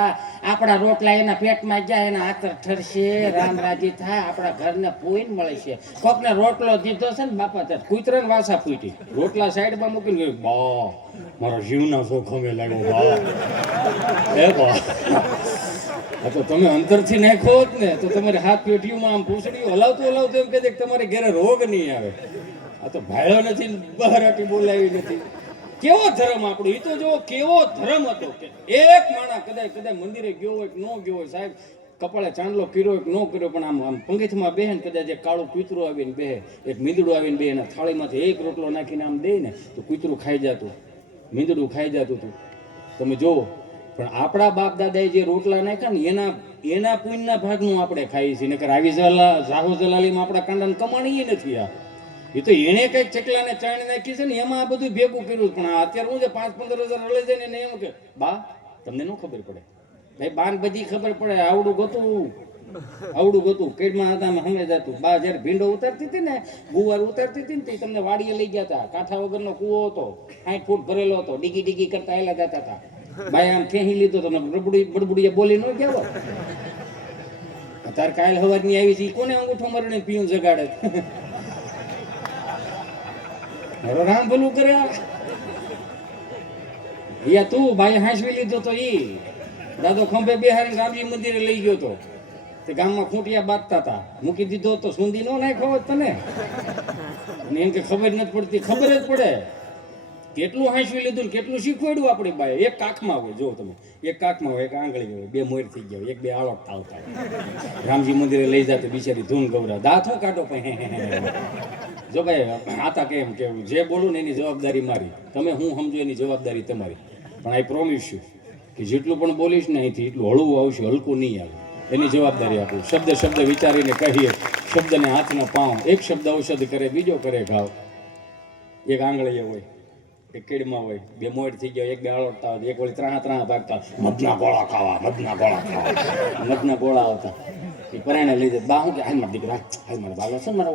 આપણા રોટલા એના પેટમાં જાય એના હાથર ઠરશે રામ રાજી થાય આપણા ઘરને પોઈને મળે છે કોકને રોટલો દીધો છે ને બાપા ત્યાં કૂતરાને વાસા ફૂટી રોટલા સાઈડમાં મૂકીને ગયું બા મારા જીવના જોખમે લાગ્યો બા એ બા આ તો તમે અંતરથી નાખો જ ને તો તમારે હાથ પેટીઓમાં આમ પૂછડીઓ હલાવતું એમ કહે કે તમારે ઘરે રોગ નહીં આવે આ તો ભાડ્યો નથી બહારાટી બોલાવી નથી કેવો ધર્મ આપણો એ તો જો કેવો ધર્મ હતો કે એક માણસ કદાચ મંદિરે ગયો હોય કે ન ગયો હોય સાહેબ કપાળે ચાંદલો કર્યો હોય કે ન કર્યો પણ આમ પંગીથમાં બેહે ને કદાચ એક કાળું કૂતરું આવીને બેહે એક મીંદડું આવીને બેહે ને થાળીમાંથી એક રોટલો નાખીને આમ દે ને તો કૂતરું ખાઈ જતું મીંદડું ખાઈ જતું હતું તમે જોવો પણ આપણા બાપ દાદાએ જે રોટલા નાખ્યા ને એના પુણ્યના ભાગનું આપણે ખાઈએ છીએ નકર આવી જાહો જલાલીમાં આપણા કાંડાને કમાણી નથી આ એ તો એણે કંઈક ચકલાને ચાણી નાખી છે ને એમાં આ બધું ભેગું કર્યું પણ અત્યારે હું છે 5-15 હજાર રળી જાય ને એમ કે બા તમને ન ખબર પડે ભાઈ બાન બધી ખબર પડે આવડું ગતું કેડમાં હતા અમે હમે જતું બા જયારે ભીંડો ઉતારતી હતી ને ગુવાર ઉતારતી હતી ને તમને વાડીએ લઈ ગયા હતા કાંઠા વગરનો કૂવો હતો 60 ફૂટ ભરેલો હતો ડીગી કરતા આવેલા જતા હતા ભાઈ આમ ફેંહી લીધો તો બડબુડીએ બોલી ન ગયા અત્યારે કાલ હવારની આવી છે કોને અંગૂઠો મરણે પીયું જગાડે રામ ભલું કરે યા તું ભાઈ હાંસવી લીધો તો ઈ દાદો ખંભે બેહારી રામજી મંદિરે લઈ ગયો તો તે ગામમાં ખૂંટિયા બાંધતા હતા મૂકી દીધો તો સુંદી નો નાખ્યો હોત તને અને એમ કે ખબર નથી પડતી ખબર જ પડે કેટલું હાંસવી લીધું ને કેટલું શીખવાડ્યું આપણી બાએ એક કાખમાં હોય જો તમે એક કાખમાં હોય એક આંગળી હોય બે મોર થઈ ગયા એક બે આળોટ આવતા રામજી મંદિરે લઈ જતો બિચારી ધૂન ગવરા દાંતો કાઢો પણ જો ભાઈ આતા કેમ કેવું જે બોલું ને એની જવાબદારી મારી તમે હું સમજો એની જવાબદારી તમારી પણ આઈ પ્રોમિસ યુ કે જેટલું પણ બોલીશ ને અહીંથી એટલું હળવું આવશે હલકું નહીં આવે એની જવાબદારી આપું શબ્દ વિચારીને કહીએ શબ્દને હાથના પાઉં એક શબ્દ ઔષધ કરે બીજો કરે ઘાવ એક આંગળીએ હોય એક કેડમાં હોય બે મોડ થઈ ગયા એક બે આળોટતા હોય એક વળી ત્રણા ભાગતા મધના ગોળા આવતા એ પરાણે લઈ જાય બા હું કે હાલ મારા દીકરા હાલ મારો વાલો છે મારો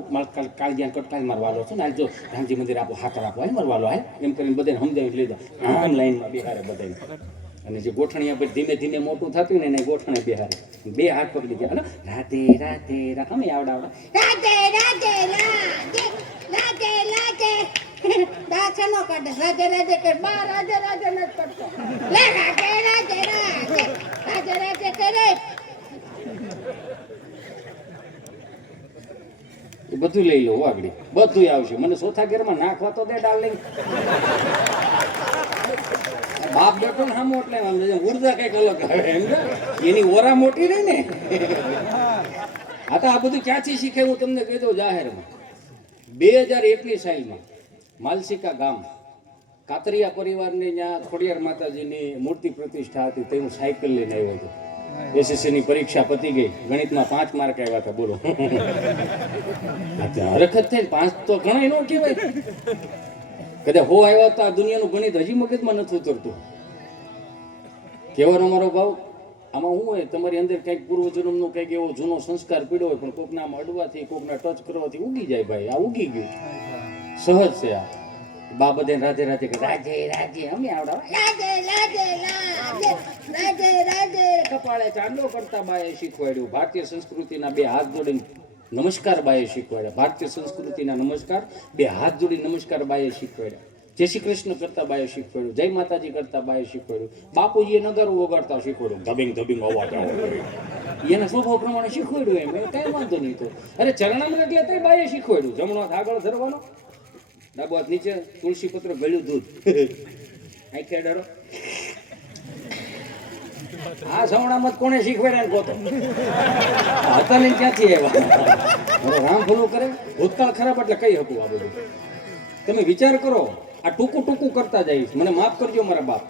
કાળજિયાન કટકાલ મારો વાલો છે ને હાલ જો રામજી મંદિર આપો હાકર આપો હાલ મારો વાલો હાલ એમ કરીને બધાને સમજાવી લીધા આમ લાઈનમાં બિહારે બધાને અને જે ગોઠણિયા પર ધીમે ધીમે મોટું થતું ને એને ગોઠણે બિહારે બે હાથ પકડી ગયા રાધે રાધે રાખમે આવડા રાધે રાધે દાછનો કાઢે રાધે રાધે કે બા રાધે રાધે ન કરતો લે રાધે કરે એ બધું લઈ લો આગળ બધું આવશે મને ચોથા ઘેરમાં નાખવા તો દે ડાર્લિંગ બાપ બેઠો ને સામો એટલે ઉર્જા કઈક અલગ આવે એમ એની ઓરા મોટી રહી ને આ તો આ બધું ક્યાંથી શીખે હું તમને કહી દઉં જાહેરમાં 2001ની સાલમાં માલસિકા ગામ કાતરિયા પરિવારની ત્યાં ખોડિયાર માતાજીની મૂર્તિ પ્રતિષ્ઠા હતી તે હું સાયકલ લઈને આવ્યો હતો એસએસસીની પરીક્ષા પતી ગઈ ગણિતમાં 5 માર્ક આવ્યા હતા બોલો હરકત થઈ 5 તો ઘણા ન કહેવાય કદાચ હો આવ્યા તો આ દુનિયાનું ગણિત હજી મગજમાં નથી ઉતરતું કહેવાનો મારો ભાવ આમાં શું હોય તમારી અંદર કંઈક પૂર્વજન્મનો કંઈક એવો જૂનો સંસ્કાર પીડ્યો હોય પણ કોકના અડવાથી કોકના ટચ કરવાથી ઉગી જાય ભાઈ આ ઉગી ગયું સહજ છે આ બા બધે રાધે રાધે કે રાધે રાધે અમે આવડા રાધે કપાળે ચાંદલો કરતા બાએ શીખવાડ્યું ભારતીય સંસ્કૃતિના બે હાથ જોડીને નમસ્કાર બાએ શીખવાડ્યા ભારતીય સંસ્કૃતિના નમસ્કાર બે હાથ જોડી નમસ્કાર બાએ શીખવાડ્યા જય શ્રી કૃષ્ણ કરતા બાએ શીખવાડ્યું જય માતાજી કરતા બાએ શીખવાડ્યું બાપુજીએ નગારું વગાડતા શીખવાડ્યું ધબિંગ અવાજ એના સ્વભાવ પ્રમાણે શીખવાડ્યું એમ કઈ વાંધો નહીં તો અરે ચરણામૃત એટલે તે બાએ શીખવાડ્યું જમણો હાથ આગળ ધરવાનો ડાબો હાથ નીચે તુલસી પત્ર ગળ્યું દૂધ આંખે ડરો આ સવણામાં કોને શીખવાડ્યા ગોતો હતા ને ક્યાંથી આવ્યા રામ ભલું કરે ભૂતકાળ ખરાબ એટલે કઈ હતું આ બધું તમે વિચાર કરો આ ટૂંકું કરતા જઈશ મને માફ કરજો મારા બાપ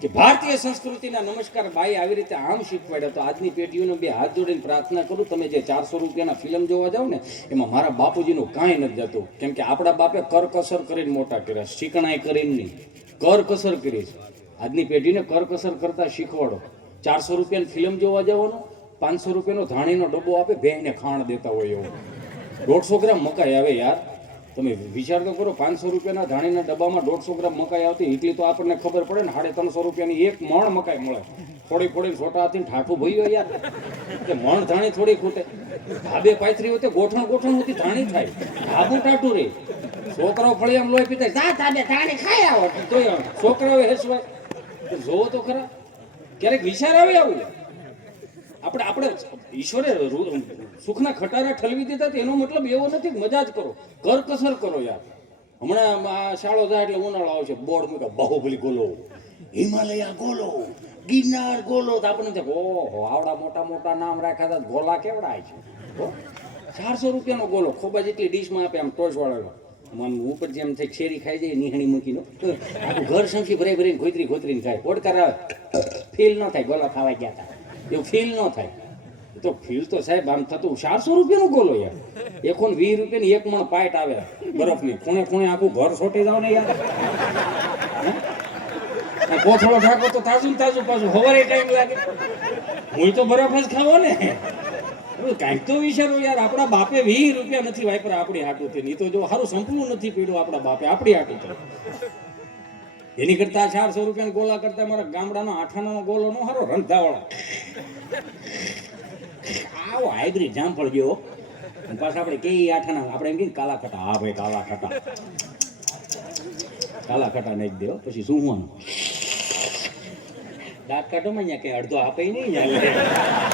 કે ભારતીય સંસ્કૃતિના નમસ્કાર બાઈ આવી રીતે આમ શીખવાડ્યા. તો આજની પેઢીઓને બે હાથ જોડીને પ્રાર્થના કરું, તમે જે 400 રૂપિયાના ફિલ્મ જોવા જાવ ને એમાં મારા બાપુજીનું કાંઈ નથી જતું. કેમ કે આપણા બાપે કરકસર કરીને મોટા કર્યા, શીકણાઈ કરીને નહીં, કરકસર કરી છે. આજની પેઢીને કરકસર કરતા શીખવાડો. 400 રૂપિયાની ફિલ્મ જોવા જવાનું, 500 રૂપિયાનો ધાણીનો ડબ્બો આપે, બેને ખાણ દેતા હોય એવું. 150 ગ્રામ મકાઈ આવે યાર, તમે વિચાર તો કરો. 500 રૂપિયાના ધાણીના ડબ્બામાં 150 ગ્રામ મકાઈ આવતી. એટલી તો આપણને ખબર પડે ને. 350 રૂપિયાની એક મણ મકાઈ મળે. થોડી થોડી છોટા હાથી ઠાઠું ભર્યું યાર, કે મણ ધાણી થોડી ખૂટે. ધાબે પાથરી હોતે ગોઠણ ગોઠણ હોતી ધાણી થાય, ધાબુ ટાટું રે. છોકરાઓ ફળિયામાં લોહી પીતા જા ધાબે ધાણી ખાઈ આવો, તો છોકરાઓ હેસવાય. જોવો તો ખરા, ક્યારેક વિચાર આવે આવું. આપણે ઈશ્વરે સુખના ખટારા ઠલવી દીધા, એનો મતલબ એવો નથી કે મજા જ કરો, કરકસર કરો યાર. હમણાં આ શાળો જાય એટલે ઉનાળો આવશે, બોર્ડ મૂકે બાહુબલી ગોલો, હિમાલયા ગોલો, ગિરનાર ગોલો. તો આપણને ઓહો આવડા મોટા મોટા નામ રાખ્યા હતા, ગોલા કેવડા છે. 400 રૂપિયાનો ગોલો, ખૂબ જ એટલી ડીશમાં આપે, આમ ટોચ વાળો. આમ ઉપર જેમ થાય શેરી ખાઈ જાય નિહણી મૂકીનો, આખું ઘર સંખી ભરાઈ ભરીને ખોતરી ખોતરીને ખાય. ઓડકાર આવે, ફીલ ન થાય ગોલા ખાવા ગયા હતા એવું ફીલ ન થાય. તો ફીલ તો સાહેબ આમ થતું. 400 રૂપિયાનો ગોલો યાર, 120 રૂપિયાની એક મણ પાઇટ આવે બરફની, ખૂણે ખૂણે આખું ઘર સોટી જાવ ને યાર. કોથળો ઠાકો તો તાજું તાજું, પાછું સવારે ટાઈમ લાગે. હું તો બરફ જ ખાવો ને. કાંઈક તો વિચારો યાર. આપણા બાપે 20 રૂપિયા નથી વાપરા આપણી હાટું થી. નહીં તો જો સારું સંપૂર્ણ નથી પીડ્યું આપણા બાપે આપણી હાટું થી. એની કરતા 400 રૂપિયાના ગોલા કરતા મારા ગામડાનો આઠાણાનો ગોલો નો સારો, રંધાવાળો. આવો હાઇબ્રિડ જામફળ ગયો. પાછા આપણે કઈ આઠાણા, આપણે એમ કહીએ કાલા ખટા. હા ભાઈ કાલા ખટા, કાલા ખટા નાખી દેવો. પછી શું હોવાનું દાંત કાઢોમાં અહીંયા કઈ અડધો આપે નહીં.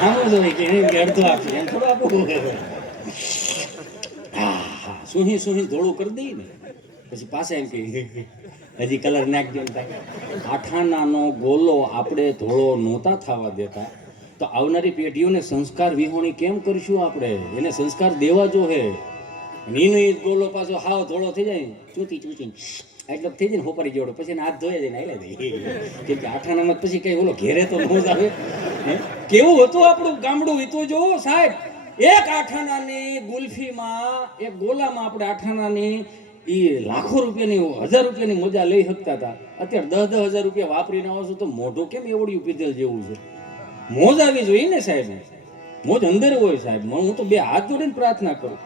આમ જ હોય કે અડધો આપશે, એમ થોડું આપવું. હા સુહી સુહી ધોળું કરી દઈએ ને, પછી પાછા એમ કે હજી કલર નાખી દો. આઠાણાનો ગોલો આપણે ધોળો નહોતા થવા દેતા, તો આવનારી પેઢીઓને સંસ્કાર વિહોણી કેમ કરીશું આપણે? એને સંસ્કાર દેવા જો હે. એનો એ ગોલો પાછો હાવ ધોળો થઈ જાય, ચૂતી ચૂતી એટલો થઈ જાય ને હોપારી જોડો, પછી હાથ ધોયા જાય ને આલે દે. કેમ કે આઠાણામાં પછી કઈ ઓલો ઘેરે તો ન જ આવે. કેવું હતું આપણું ગામડું, એ તો જોવો સાહેબ. એક આઠાણાની ગુલ્ફીમાં, એક ગોલામાં આપણે આઠાણાની એ લાખો રૂપિયાની 1000 રૂપિયાની મજા લઈ શકતા હતા. અત્યારે 10,000 રૂપિયા વાપરીને આવો છો તો મોઢું કેમ એવડ્યું પીધેલ જેવું છે? મોજ આવી જોઈએ ને સાહેબ, મોજ અંદર હોય સાહેબ. હું તો બે હાથ જોડીને પ્રાર્થના કરું.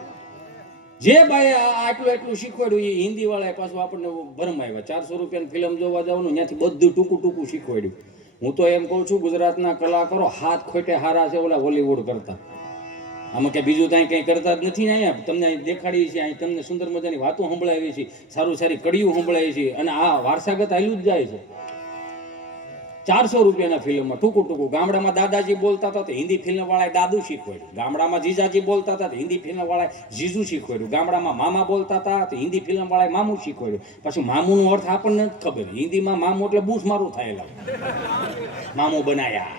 જે બાએ આટલું એટલું શીખવાડ્યું એ હિન્દી વાળાએ પાછું આપણને ભરમાવ્યા. 400 રૂપિયાની ફિલ્મ જોવા જવાનું, ત્યાંથી બધું ટૂંકું ટૂંકું શીખવાડ્યું. હું તો એમ કહું છું, ગુજરાતના કલાકારો હાથ ખોટે હારા છે ઓલા હોલીવુડ કરતા. આમાં કે બીજું ત્યાં કંઈ કરતા જ નથી. અહીંયા તમને દેખાડીએ છીએ, અહીં તમને સુંદર મજાની વાતો સંભળાવી છે, સારું સારી કડીઓ સંભળાવી છે, અને આ વારસાગત આયલું જ જાય છે. 400 રૂપિયાના ફિલ્મમાં ટૂંકું ટૂંકું. ગામડામાં દાદાજી બોલતા હતા તો હિન્દી ફિલ્મ વાળાએ દાદુ શીખવાડ્યું. ગામડામાં જીજાજી બોલતા હતા તો હિન્દી ફિલ્મ વાળાએ જીજુ શીખવાડ્યું. ગામડામાં મામા બોલતા હતા તો હિન્દી ફિલ્મ વાળાએ મામું શીખવાડ્યું. પછી મામુનો અર્થ આપણને નથી ખબર. હિન્દીમાં મામું એટલે બૂસ મારું થયેલા, મામું બનાયા.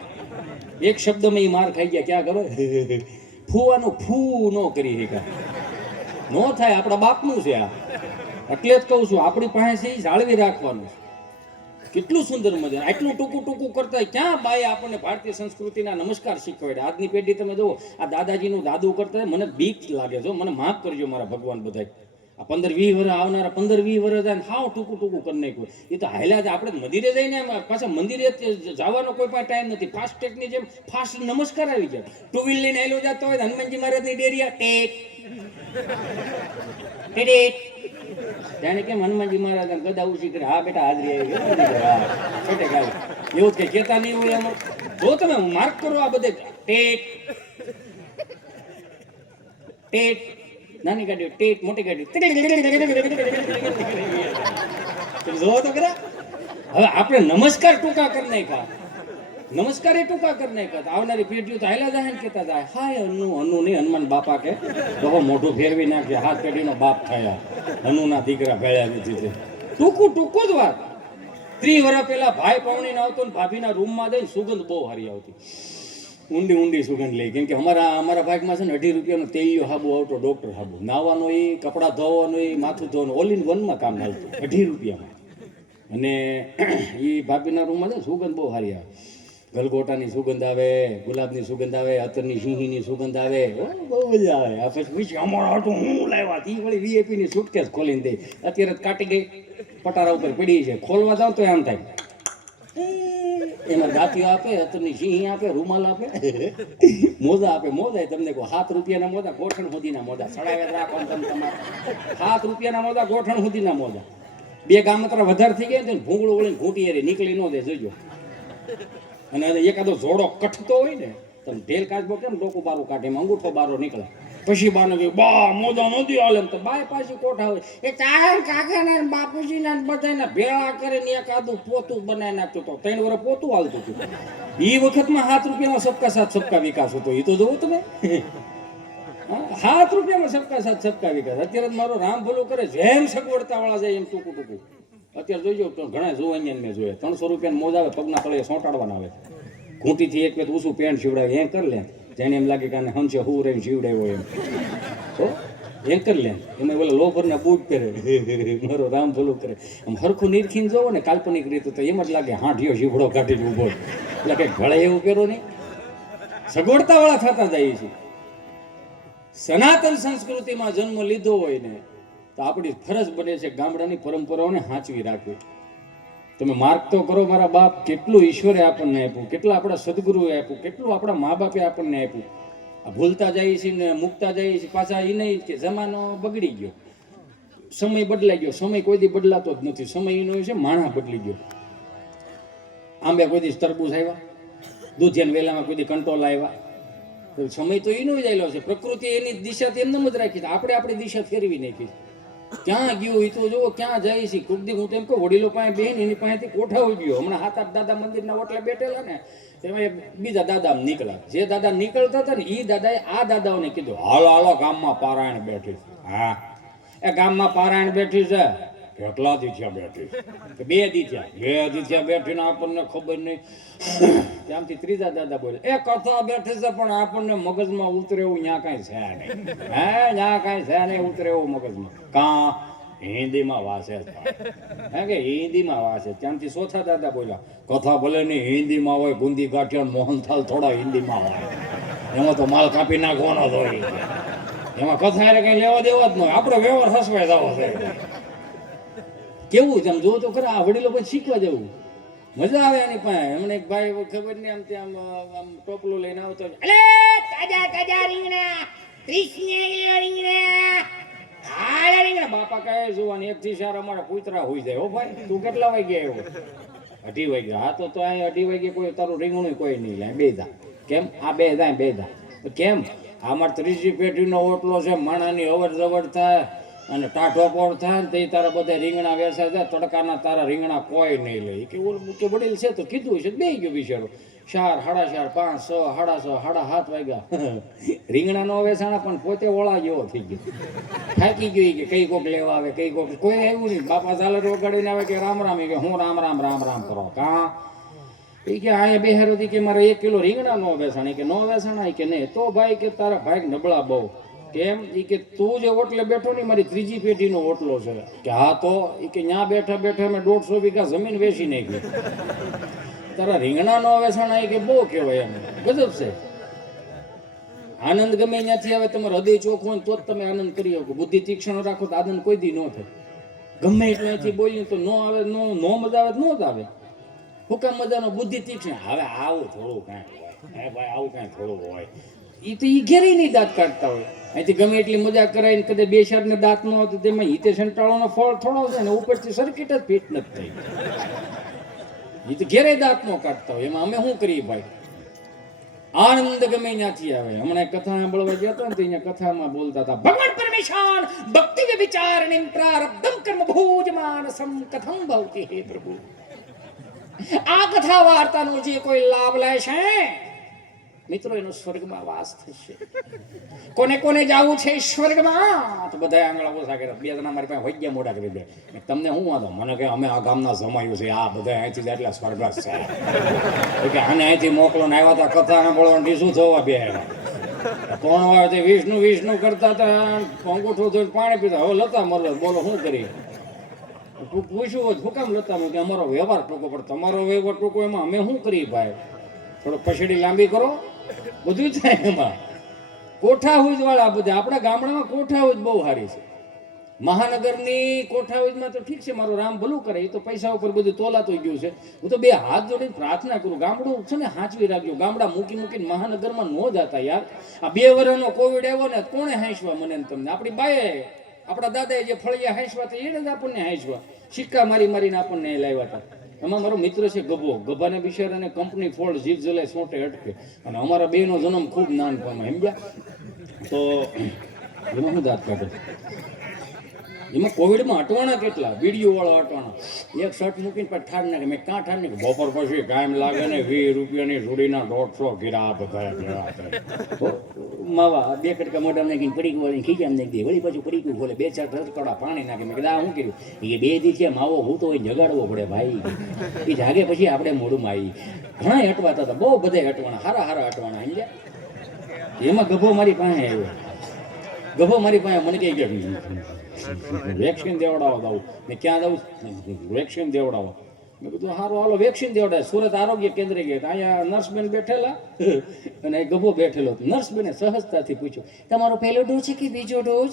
એક શબ્દમાં એ માર ખાઈ ગયા. ક્યાં કરો? ફૂવાનું ફૂ ન કરી શકા, નો થાય. આપણા બાપનું છે આ. એટલે જ કહું છું, આપણી પાસે જાળવી રાખવાનું. કેટલું સુંદર મજા. આટલું ટૂંકું ટૂંકું કરતા ક્યાં બાએ આપણને ભારતીય સંસ્કૃતિના નમસ્કાર શીખવાડ્યા. આજની પેઢી તમે જુઓ, આ દાદાજીનું દાદુ કરતા મને બીક લાગે છે. મને માફ કરજો મારા ભગવાન બધા. આ 15-20 વર્ષ આવનારા 15-20 વર્ષ જાય હાવ ટૂંકું ટૂંકું કરી નાખ્યું. એ તો હાલ્યા જ. આપણે મંદિરે જઈને પાછા મંદિરે જવાનો કોઈ પાસે ટાઈમ નથી. ફાસ્ટ ટેકની જેમ ફાસ્ટ નમસ્કાર આવી ગયા. ટુ વ્હીલ લઈને આવેલો જતો હોય, હનુમાનજી મહારાજની ડેરિયા ટેક ટેક. જાણે કેમ હનુમાનજી મહારાજ ગદા ઉછી કરે, હા બેટા હાજરી આવી એવું જ કઈ કહેતા નહીં હોય એમાં. જો તમે માર્ક કરો આ બધે ટેટ ટેટ, નાની ગાડી ટેટ, મોટી ગાડી જો તો ખરા. હવે આપણે નમસ્કાર ટૂંકા કરી નાખ્યા. નમસ્કાર એ ટૂંકા કરી નાખ્યા. આવનારી પેઢીઓ તો હાલ્યા જાય ને કહેતા જાય હાય હનુ હનુ નહીં. હનુમાન બાપા કે તો મોઢું ફેરવી નાખે, હાથ પેઢીનો બાપ થયા, હનુના દીકરા ભેળ્યા નથી. ટૂંકું ટૂંકું જ વાત. 30 વર્ષ પહેલા ભાઈ પાવણીને આવતો ને ભાભીના રૂમમાં જઈને સુગંધ બહુ સારી આવતી, ઊંડી ઊંડી સુગંધ લઈ. કેમ કે અમારા ભાગમાં છે ને 18 રૂપિયાનો તેલિયો હાબુ આવતો, ડોક્ટર હાબુ. નાવાનો એ, કપડાં ધોવાનો એ, માથું ધોવાનું, ઓલ ઇન વનમાં કામ આવતું 18 રૂપિયામાં. અને એ ભાભીના રૂમમાં છે ને સુગંધ બહુ સારી આવે. ગલગોટાની સુગંધ આવે, ગુલાબની સુગંધ આવે, અત્તરની સિંહીની સુગંધ આવે. બહુ મજા આવે. આ પછી પૂછી અમારો હતો હું લાવ્યા તી વળી વીઆઈપીની સુટકેસ ખોલીને દે. અત્યારે જ કાઢી ગઈ પટારા ઉપર પડી છે. ખોલવા જાવ તો એમ થાય એમાં ગાંઠીઓ આપે, અત્તરની સિંહી આપે, રૂમાલ આપે, મોજા આપે. મોજા તમને કહો 7 રૂપિયાના મોજા, ગોઠણ સુધીના મોજા સડાવ્યા રાખો તમે તમારે. 7 રૂપિયાના મોજા, ગોઠણ સુધીના મોજા. 2 ગામતરા વધારે થઈ ગયા ને ભૂંગળું વળીને ઘૂંટી એરી નીકળી ન દે જોજો. અને એકાદો જોડો કઠતો હોય ને તમે ઢેલ કાચબો કેમ ડોકું બારું કાઢે એમાં અંગૂઠો બારો નીકળે. પછી બાને બા મોજા નદી હાલે તો બાય પાછી કોઠા હોય એ તારા કાકાના બાપુજીના બધાના ભેળા કરીને એકાદું પોતું બનાવી નાખતું તો 3 વર્ષ પોતું હાલતું હતું. એ વખતમાં 7 રૂપિયામાં સબકા સાથ સબકા વિકાસ હતો. એ તો જોવું તમે 7 રૂપિયામાં સબકા સાથ સબકા વિકાસ. અત્યારે મારો રામ ભલું કરે જેમ સગવડતા વાળા જાય એમ ટૂંકું ટૂંકું. અત્યારે જોઈજો તો ઘણા જોવાનિયન મેં જોયા 300 રૂપિયાનો મોજ આવે, પગના તળે સોંટાડવાના આવે, ઘૂંટીથી એક વેત ઊંચું પેન્ટ સીવડાવે એમ કરી લે. જેને એમ લાગે કે આને હંસે હું રહીને સીવડાવ્યો એમ તો એમ કરી લે. એમાં ઓલા લોફરના બૂટ પહેરે. મારો રામ ભલું કરે આમ હરખું નીરખીને જોવો ને કાલ્પનિક રીતે તો એમ જ લાગે હાંઠિયો સીવડો કાઢીને ઊભો. એટલે કંઈક ભળે એવું પહેરો નહીં. સગવડતા વાળા થતા જાય છે. સનાતન સંસ્કૃતિમાં જન્મ લીધો હોય ને તો આપણી ફરજ બને છે ગામડાની પરંપરાઓને સાચવી રાખવી. તમે માર્ક તો કરો મારા બાપ, કેટલું ઈશ્વરે આપણને આપ્યું, કેટલા આપણા સદગુરુએ આપ્યું, કેટલું આપણા મા બાપે આપણને આપ્યું. આ ભૂલતા જાય છે ને મૂકતા જાય છે. પાછા એ નહીં કે જમાનો બગડી ગયો, સમય બદલાઈ ગયો. સમય કોઈ દી બદલાતો જ નથી. સમય એનો છે માણસ બદલી ગયો. આંબે કોઈ દી તરબૂચ આવ્યા, દૂધિયાના વેલામાં કોઈ દી કંટોલા આવ્યા. તો સમય તો એનો જ આવેલો છે. પ્રકૃતિ એની દિશા તેમ જ રાખી છે. આપણે આપણી દિશા ફેરવી નાખી. ક્યાં ગયું એ તો જુઓ, ક્યાં જાય છે. કોક દી હું તેમ કહું વડીલો પાસે બેન એની પાસેથી કોઠા ગયો. હમણાં 7-8 દાદા મંદિરના ઓટલે બેઠેલા ને એમાં બીજા દાદા નીકળ્યા. જે દાદા નીકળતા હતા ને એ દાદાએ આ દાદાઓને કીધું હાલો હાલો ગામમાં પારાયણ બેઠી. હા એ ગામમાં પારાયણ બેઠી છે. કેટલા દી થયા બેઠી? 2 દી થયા. 2 દી થયા બેઠીને આપણને ખબર નહીં. ત્યાંથી ત્રીજા દાદા બોલે એ કથા બેઠી છે પણ આપણને મગજમાં ઉતરે એવું ત્યાં કાંઈ છે નહીં. હે ત્યાં કાંઈ છે નહીં ઉતરે એવું મગજમાં. કાં હિન્દીમાં વાસે હે કે હિન્દીમાં વાસે. ત્યાંથી ચોથા દાદા બોલ્યા કથા ભલે નહીં હિન્દીમાં હોય, ગુંદી ગાંઠિયા મોહનથાલ થોડા હિન્દીમાં હોય, એમાં તો માલ કાપી નાખવાનો જ હોય. એમાં કથા એટલે કંઈ લેવા દેવા જ ન હોય. આપણો વ્યવહાર હસવાઈ જવો છે. કેવું છે આમ જોવો તો ખરા. આ વડીલો પછી શીખવા જવું મજા આવે એની પાસે. એમને એક ભાઈ ખબર નહીં આમ ત્યાં આમ ટોપલું લઈને આવતો અલે તાજા તાજા રીંગણા, 30 રીંગણા, હાલે રીંગણા. બાપા કહે જોવાની 1 થી 4 અમારા કૂતરા હોઈ જાય. હો ભાઈ તું કેટલા વાગ્યા આવ્યો? 2:30 વાગ્યા. હા તો અહીં 2:30 વાગ્યે કોઈ તારું રીંગણું કોઈ નહીં લે. બેધા કેમ? આ બેધા બેધા કેમ? અમારે 3જી પેઢીનો ઓટલો છે. માણાની અવર જવર થાય અને ટાઢો પોળ થાય ને તે તારા બધા રીંગણા વેચાય જાય. તડકાના તારા રીંગણા કોઈ નહીં લે. કે ઓલું કે વડીલ છે તો કીધું છે બે ગયો બિચારો. 4, 4:30, 5, 6, 6:30, 7:30 વાગ્યા રીંગણા નો વેચાણા પણ પોતે ઓળા જેવો થઈ ગયો. થાકી ગયો કે કઈ કોક લેવા આવે, કઈ કોક કોઈ આવ્યું નહીં. બાપા ઝાલર વગાડીને આવે કે રામ રામ. કે હું રામ રામ રામ રામ કરો. કાં એ કે અહીંયા બેહારો હતી કે મારે 1 કિલો રીંગણા નો વેચાણી. કે નો વેચાણા કે નહીં તો ભાઈ કે તારા ભાઈ નબળા બહુ. કેમ? એ કે તું જે ઓટલે બેઠો ને મારી 3જી પેઢીનો ઓટલો છે. કે હા તો એ કે ત્યાં બેઠા બેઠા મેં 150 વીઘા જમીન વેચી નાખી. તારા રીંગણા નો વેચાણા કે બહુ કહેવાય. એમ ગજબ છે. આનંદ ગમે ત્યાંથી આવે. તમારે હૃદય ચોખ્ખું હોય તો જ તમે આનંદ કરી શકો. બુદ્ધિ તીક્ષ્ણ રાખો તો આનંદ કોઈ દી ન થાય. ગમે એટલે અહીંથી બોલીને તો નો આવે, નો મજા આવે, નો જ આવે. હુકામ મજાનો બુદ્ધિ તીક્ષ્ણ. હવે આવું થોડું કાંઈ હોય. હે ભાઈ આવું કાંઈ થોડું હોય. એ તો એ ઘેરી નહીં દાંત કાઢતા હોય. અહીંથી ગમે એટલી મજા કરાવીને કદાચ 2 4 ને દાંત ન હોય તો તેમાં હિતે સંટાળોનો ફળ થોડો છે ને ઉપરથી સર્કિટ જ ફિટ નથી થઈ. એ તો ઘેરે દાંત નો કાઢતા હોય. એમાં અમે શું કરીએ ભાઈ? આનંદ ગમે ત્યાંથી આવે. હમણાં કથા સાંભળવા ગયા હતા ને તો અહીંયા કથામાં બોલતા હતા ભગવાન પરમેશાન ભક્તિ વિચારણિ પ્રારબ્ધમ કર્મ ભોજમાનસમ કથમ ભવતિ હે પ્રભુ. આ કથા વાર્તાનો જે કોઈ લાભ લે છે મિત્રો એનો સ્વર્ગમાં વાસ થશે. કોને કોને જાવું છે સ્વર્ગમાં? તો બધા આંગળા ઓછા કરે. 2 જણા મારી પાસે વૈગ્યા મોઢા કરી દે. તમને શું વાંધો? મને કે અમે આ ગામના જમાયું છે. આ બધા અહીંથી જાય એટલે સ્વર્ગ જ છે. કે આને અહીંથી મોકલો ને આવ્યા હતા કથા સાંભળવાની શું થવા બે 3 વાગે વિષ્ણુ કરતા હતા. અંગૂઠો ધોઈને પાણી પીતા. હવે લતા મરલો બોલો શું કરી? પૂછ્યું હોત શું કામ લતાનું કે અમારો વ્યવહાર ટૂંકો, પણ તમારો વ્યવહાર ટૂંકો એમાં અમે શું કરીએ ભાઈ? થોડો પછડી લાંબી કરો, બધું થાય એમાં. કોઠા હુજ વાળા બધા આપણા ગામડામાં કોઠા હુજ બહુ સારી છે. મહાનગરની કોઠા હુજમાં તો ઠીક છે, મારો રામ ભલું કરે, એ તો પૈસા ઉપર બધું તોલાતું ગયું છે. હું તો બે હાથ જોડીને પ્રાર્થના કરું, ગામડું છે ને હાંચવી રાખજો. ગામડા મૂકીને મહાનગરમાં ન જતા યાર. આ 2 વર્ષનો કોવિડ આવ્યો ને, કોણે હાંસવા મને ને તમને? આપણી બાએ, આપણા દાદાએ જે ફળિયા હાંસવા હતા એને જ આપણને હાંસવા, સિક્કા મારી મારીને આપણને લાવ્યા હતા. એમાં મારો મિત્ર છે ગભો, ગભાને બિચારાને કંપની ફોલ્ડ જીભ જલાય સોંટે અટકે, અને અમારા બેનો જન્મ ખૂબ નાનપણમાં, સમજ્યા? તો એમાં હું દાંત કાઢું. એમાં કોવિડમાં અટવાણા કેટલા, વિડીયો વાળા અટવાણા. એક શર્ટ મૂકીને પછી ઠાર નાખે. મેં કાં ઠાર નાખે? બપોર પછી કાયમ લાગે ને 20 રૂપિયાની જોડીના 150 ગીરા બધા માવા 2 કટકા મોઢા નાખીને પડીકું વાળીને ખીચામ નાખી દે. વળી પાછું પડીકું ખોલે, 2-4 રસકડા પાણી નાખે. મેં કીધું આ શું કર્યું? એ 2 દિવસે માવો હું તો હોય જગાડવો પડે ભાઈ, એ જાગે પછી આપણે મોઢુંમાં આવી. ઘણા અટવાતા હતા, બહુ બધા અટવાણા, હારા અટવાણા, સમજ્યા? એમાં ગભો મારી પાસે આવ્યો. ગભો મારી પાસે મને કહી ગયા વેક્સિન દેવડાવવા દઉં. મેં ક્યાં દઉં? વેક્સિન દેવડાવવા. મેં કીધું સારું હાલો વેક્સિન દેવડાવે. સુરત આરોગ્ય કેન્દ્રે ગયા, અહીંયા નર્સબેન બેઠેલા અને ગભો બેઠેલો. નર્સબેને સહજતાથી પૂછ્યું, તમારો પહેલો ડોઝ છે કે બીજો ડોઝ?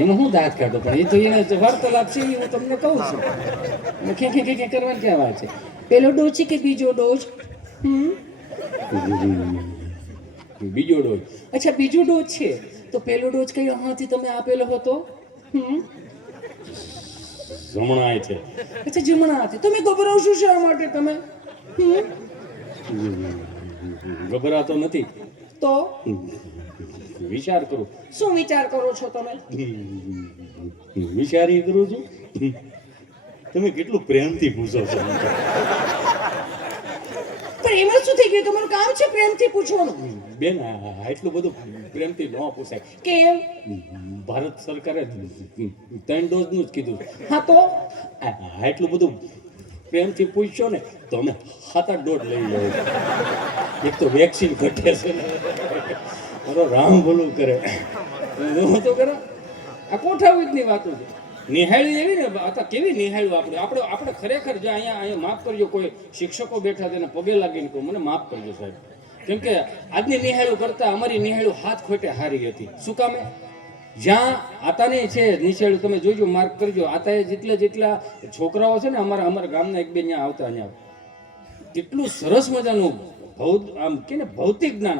એમાં હું દાંત કાઢો, પણ એ તો એને વાર્તાલાપ છે, હું તમને કહું છું. ખે કરવાની ક્યાં વાત છે? પહેલો ડોઝ છે કે બીજો ડોઝ? બીજો ડોઝ. અચ્છા બીજો ડોઝ છે, તો પહેલો ડોઝ કયો હાથી તમે આપેલો હતો? જમણા છે. અચ્છા જમણા હાથી. તમે ગભરાવશો શા માટે તમે? ગભરાતો નથી તો વિચાર કરું. શું વિચાર કરો છો તમે? વિચારી કરું છું. તમે કેટલું પ્રેમથી પૂછો છો. પણ એમાં શું થઈ ગયું? તમારું કામ છે પ્રેમથી પૂછવાનું. બેન એટલું બધું પ્રેમથી ન પૂછાય. કેમ? ભારત સરકારે 3 ડોઝનું જ કીધું. હા તો એટલું બધું પ્રેમથી પૂછશો ને તો અમે 7-8 ડોઝ લઈ લો. એક તો વેક્સિન ઘટે છે ને, મારો રામ ભલું કરે. હું તો કરે આ કોઠાવીજની વાતો છે. નિહાળી એવી ને આ કેવી નિહાળ્યું આપણે ખરેખર જો અહીંયા માફ કરજો, કોઈ શિક્ષકો બેઠા તેને પગે લાગીને કહું મને માફ કરજો સાહેબ, કેમ કે આજની નિહાળ્યું કરતાં અમારી નિહાળ્યું હાથ ખોટે હારી હતી. શું કામે? જ્યાં આતાને છે નિશાળ્યું તમે જોજો, માર્ક કરજો. આતાએ જેટલા છોકરાઓ છે ને અમારા ગામના 1-2 ત્યાં આવતા, અહીંયા કેટલું સરસ મજાનું આમ કે ને ભૌતિક જ્ઞાન,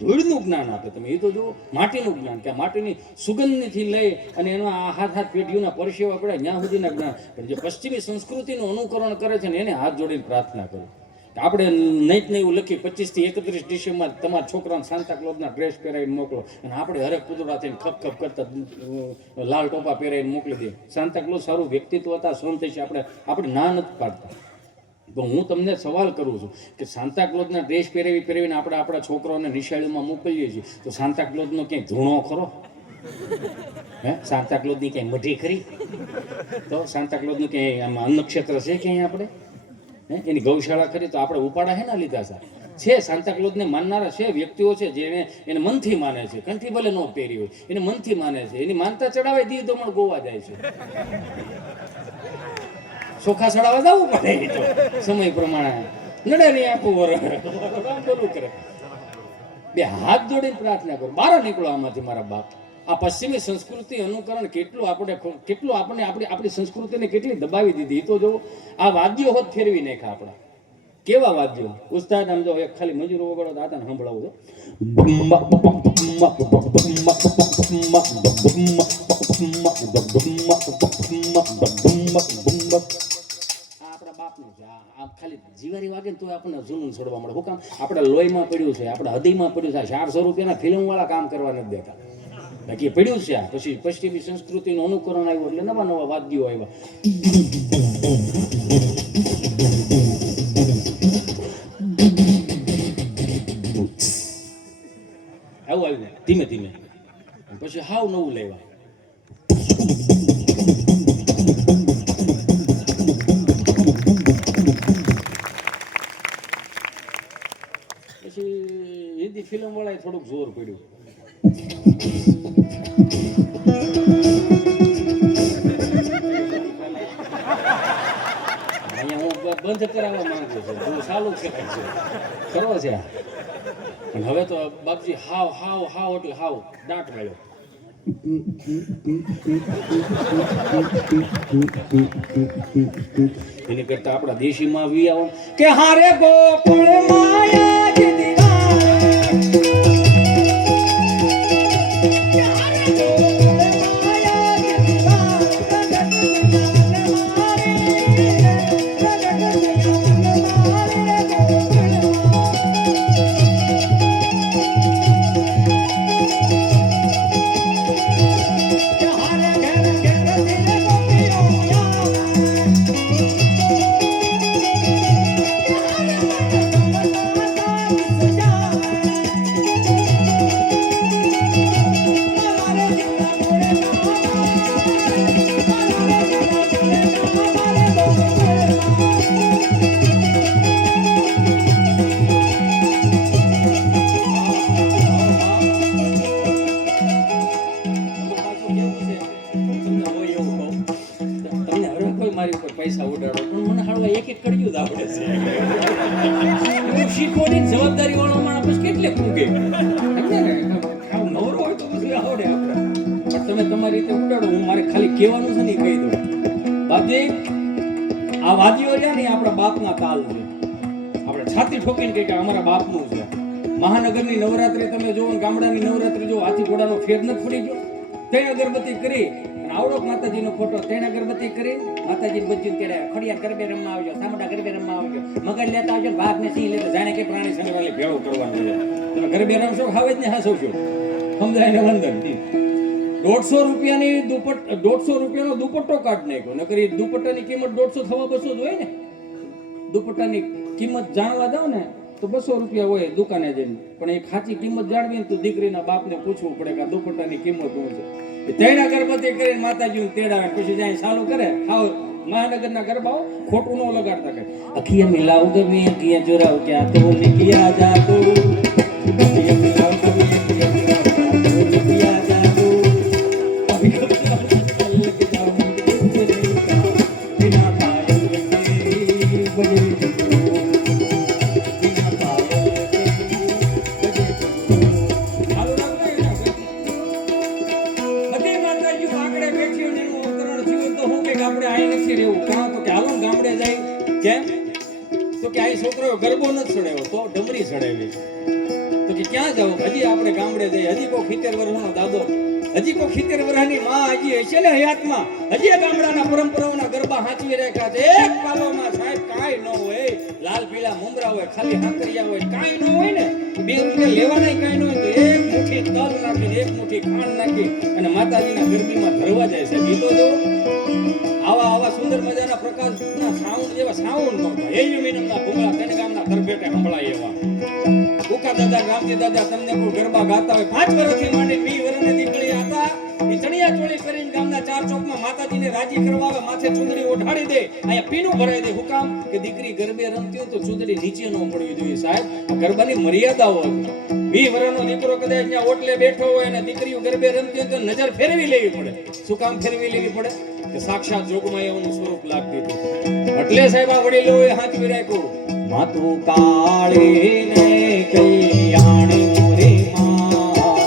ધૂળનું જ્ઞાન આપે. તમે એ તો જુઓ, માટીનું જ્ઞાન, કે માટીની સુગંધથી લઈ અને એનો આ હાથ પેઢીઓના પરસેવા પડે ત્યાં સુધીના જ્ઞાન. પણ જે પશ્ચિમી સંસ્કૃતિનું અનુકરણ કરે છે ને એને હાથ જોડીને પ્રાર્થના કરો. આપણે નહીં એવું લખી 25 થી 31 ડિસેમ્બર તમારા છોકરાને સાન્તાક્લોઝના ડ્રેસ પહેરાવીને મોકલો, અને આપણે હરેક કુદરા થઈને ખપ કરતા લાલ ટોપા પહેરાવીને મોકલી દઈએ. સાન્તાક્લોઝ સારું વ્યક્તિત્વ હતા, સંત છે, આપણે ના નથી પાડતા. તો હું તમને સવાલ કરું છું કે સાન્તાક્લોઝના ડ્રેસ પહેરાવીને આપણે આપણા છોકરાઓને નિશાળીમાં મોકલીએ છીએ, તો સાન્તાક્લોઝનો ક્યાંય ધૂણો ખરો? સાન્તાક્લોઝની ક્યાંય મઢી ખરી? તો સાન્તાક્લોઝનું ક્યાંય આમાં અન્નક્ષેત્ર છે ક્યાંય આપણે? એની ગૌશાળા ખરી? તો આપણે ઉપાડા હેના લીધા છે? સાન્તાક્લોઝને માનનારા છે, વ્યક્તિઓ છે જેને એને મનથી માને છે. કંઠી ભલે ન પહેરી હોય, એને મનથી માને છે. એની માનતા ચડાવે દીવ દમણ ગોવા જાય છે. ચોખા ચડાવવા જવું પડે તો સમય પ્રમાણે નડે નહીં આખું વર બોલું કરે. બે હાથ જોડીને પ્રાર્થના કરો, બહાર નીકળો આમાંથી મારા બાપ. આ પશ્ચિમી સંસ્કૃતિ અનુકરણ કેટલું આપણે આપણી સંસ્કૃતિને કેટલી દબાવી દીધી તો જો. આ વાદ્યો હોત ફેરવી નાખ્યા આપણા. કેવા વાદ્યો! ઉસ્તાદ આમ જો એક ખાલી મંજૂરો વગાડો દાદાને સંભળાવું છો. આપણા બાપનું છે. આ ખાલી જીવારી વાગે ને તો આપણને જૂનું છોડવા મળે. શું કામ? આપણા લોહીમાં પડ્યું છે, આપણા હૃદયમાં પડ્યું છે. 400 રૂપિયાના ફિલ્મવાળા કામ કરવા નથી દેતા. બાકી પડ્યું છે. પછી પશ્ચિમી સંસ્કૃતિનું અનુકરણ આવ્યું એટલે નવા વાદ્યો આવ્યા. આવું આવ્યું ધીમે ધીમે. પછી હાવ નવું લેવા. પછી હિન્દી ફિલ્મ વાળાએ થોડુંક જોર પડ્યું. અહીંયા હું બંધ કરાવવા માંગુ છું, તું ચાલુ જ કરે છે, ખરો છે આ. પણ હવે તો બાપજી હાવ હાવ હાવ એટલે હાવ દાંત વાળ્યો. એની કરતા આપણા દેશીમાં વી આવો કે હારે ગોકુળ માયા જી મારી ઉપર પૈસા ઉડાડો પણ મને હાલવા એક એક કડિયું જ આવડે છે. હું શીખવાની જવાબદારી વાળો માણસ પછી કેટલે કૂગે નવરો હોય તો પછી આવડે આપણે. પણ તમે તમારી રીતે ઉડાડો, હું મારે ખાલી કહેવાનું છે ને કહી દઉં. બાકી આ વાદીઓ રહ્યા ને આપણા બાપના તાલ છે. આપણે છાતી ઠોકીને કહે કે અમારા બાપનું છે. મહાનગરની નવરાત્રી તમે જુઓ, ગામડાની નવરાત્રી જુઓ, હાથી ઘોડાનો ફેર નથી પડી ગયો. તે અગરબત્તી કરી આવડો માતાજીનો ફોટો, તેને અગરબત્તી કરી માતાજી બચ્ચી તેડે ખડિયાર ગરબે રમવા આવજો, સામડા ગરબે રમવા આવજો, મગર લેતા આવજો, ભાગ ને સિંહ લેતા જાણે કે પ્રાણી સંગ્રહાલય ભેળો કરવાનું છે. તમે ગરબે રમશો ખાવે જ ને હસવશો, સમજાય ને વંદન. 150 રૂપિયાની દુપટ્ટો, 150 રૂપિયાનો દુપટ્ટો કાઢ નાખ્યો. નકર એ દુપટ્ટાની કિંમત 150 થવા 200 જ હોય ને. દુપટ્ટાની કિંમત જાણવા જાવ ને તો 200 રૂપિયા હોય દુકાને જઈને, પણ એ ખાચી કિંમત જાણવી ને તો દીકરીના બાપને પૂછવું પડે કે આ દુપટ્ટાની કિંમત શું છે. તેના અગરબત્તી કરીને માતાજીને તેડાવે, પછી જાય ચાલુ કરે. હાવ મહાનગરના ગરબાઓ ખોટું ન લગાડતા કે અખિયા મિલાવ ગમે અખિયા ચોરાવ ક્યાં તો નિકિયા જાતો, અખિયા મિલાવ ગમે અખિયા ચોરાવ ક્યાં તો નિકિયા જાતો, અભી કબ ચાલ લગ જાઉં બિના પાયલ કે બજે છોકરો ગરબો નથી ચડાવ્યો તો ડમરી ચડાવી તો કે ક્યાં જાવ? હજી આપણે ગામડે જઈએ. હજી કોઈ 70 વર્ષનો દાદો, હજી કોઈ 70 વર્ષની માં હજી હશે ને હયાતમાં, હજી ગામડાના પરંપરાઓના ગરબા સાચવી રાખ્યા છે. એક પાલોમાં સાહેબ કાંઈ ન હોય, લાલ પીળા મમરા હોય, ખાલી હાંકરિયા હોય, કાંઈ ન હોય ને, 2 રૂપિયા લેવાના કાંઈ ન હોય તો એક મુઠ્ઠી તલ નાખી, એક મુઠ્ઠી ખાંડ નાખી અને માતાજીના ગરબીમાં ધરવા જાય છે. ગીતો જો આવા સુંદર મજાના પ્રકાશના સાઉન્ડ જેવા સાઉન્ડ નહોતા. એ મીનમના ભૂંગળા તેને ગામના દરભેટે સંભળાય એવા. ઉકા દાદા, રામજી દાદા તમને કોઈ ગરબા ગાતા હોય, 5 વર્ષથી માંડી 20 વર્ષની દીકરી હતા, એ ચણિયા ચોળી કરીને ગામના 4 ચોકમાં માતાજીને રાજી કરવા આવે, માથે ચૂંદડી ઓઢાડી દે, અહીંયા પીનું ભરાઈ દે. હુકામ કે દીકરી ગરબે રમતી હોય તો ચૂંદડી નીચે ન પડવી જોઈએ. સાહેબ, આ ગરબાની મર્યાદાઓ છે. 20 વર્ષનો દીકરો કદાચ અહીંયા ઓટલે બેઠો હોય અને દીકરીઓ ગરબે રમતી હોય તો નજર ફેરવી લેવી પડે. શું કામ ફેરવી લેવી પડે? કે સાક્ષાત જોગમાં એવું સ્વરૂપ લાગતી હતું. એટલે સાહેબ આ વડીલોએ હાચવી રાખ્યું. માતું કાળી ને કલ્યાણી મોરે માં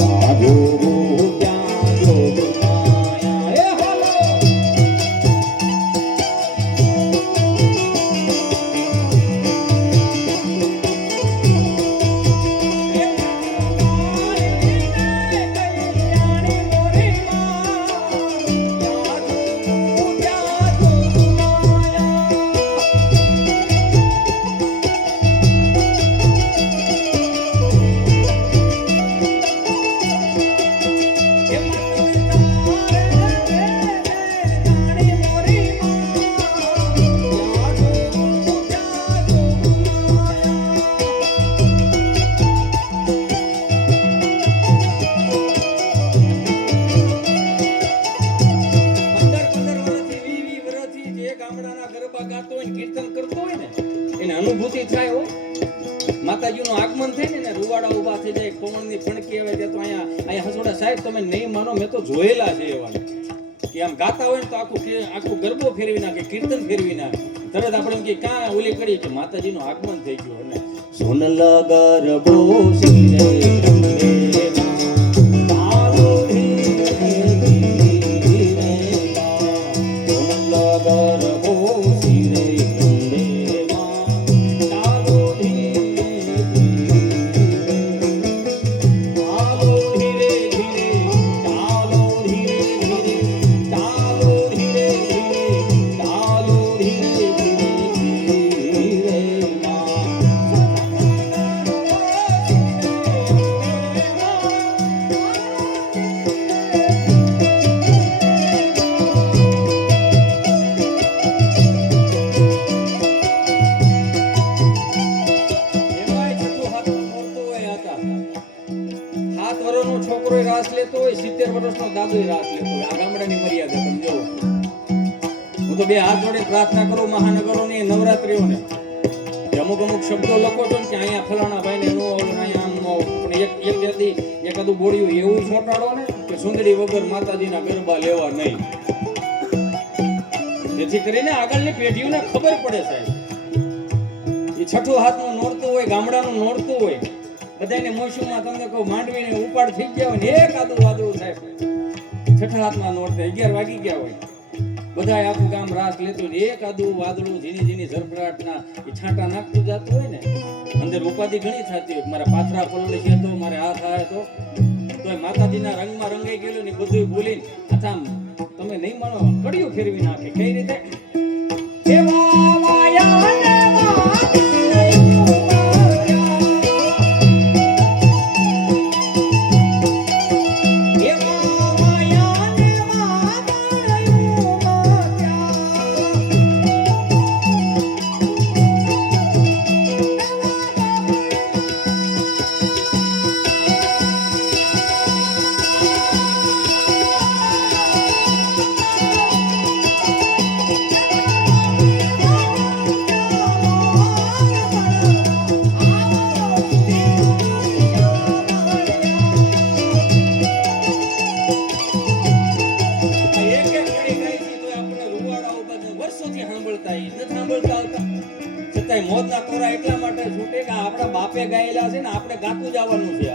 વાજો ત્યાં જોગ માયા. એ હોલો માતાજીનું આગમન થાય ને રૂવાડા ઊભા થઈ જાય, પવનની ફણકી આવે ત્યાં તો અહીંયા હસોડા સાહેબ તમે નહીં માનો, મેં તો જોયેલા છે એવા કે આમ ગાતા હોય ને તો આખું ગરબો ફેરવી નાખે, કીર્તન ફેરવી નાખે. તરત આપણે એમ કે કાં ઓલી કરી કે માતાજીનું આગમન થઈ ગયું. અને સોનલા ગરબો સિરે રાસ લેતો હોય, 70 વર્ષનો દાદો રાસ લેતો હોય. આ ગામડાની મર્યાદા તમે જોવો. હું તો બે હાથ જોડે પ્રાર્થના કરું મહાનગરોની નવરાત્રીઓને, અમુક શબ્દો લખો છો ને કે અહીંયા ફલાણા ભાઈને નો અહીંયા આમ નો, પણ એક જતી એકાદું બોળ્યું એવું ચોંટાડો ને કે સુંદરી વગર માતાજીના ગરબા લેવા નહીં, જેથી કરીને આગળની પેઢીઓને ખબર પડે સાહેબ. એ છઠ્ઠું હાથનું નોરતું હોય, ગામડાનું નોરતું હોય, બધાને મોસમમાં તમને કહું માંડવીને ઉપાડ થઈ ગયા હોય ને એકાદું વાદળું સાહેબ છઠ્ઠા હાથમાં નોરતે 11 વાગી ગયા હોય, બધા આખું ગામ રાસ લેતું ને એકાદું વાદળું ઝીણી ઝરફરાટના એ છાંટા નાખતું જતું હોય ને, અંદર ઉપાધિ ઘણી થતી હોય. મારા પાથરા પલળે છે તો મારે આ થાય તો માતાજીના રંગમાં રંગાઈ ગયેલું ને બધું ભૂલીને આમ તમે નહીં માનો કડિયું ફેરવી નાખે. કઈ રીતે મોજના તોરા એટલા માટે છૂટે કે આપણા બાપે ગાયેલા છે ને આપણે ગાતું જવાનું છે.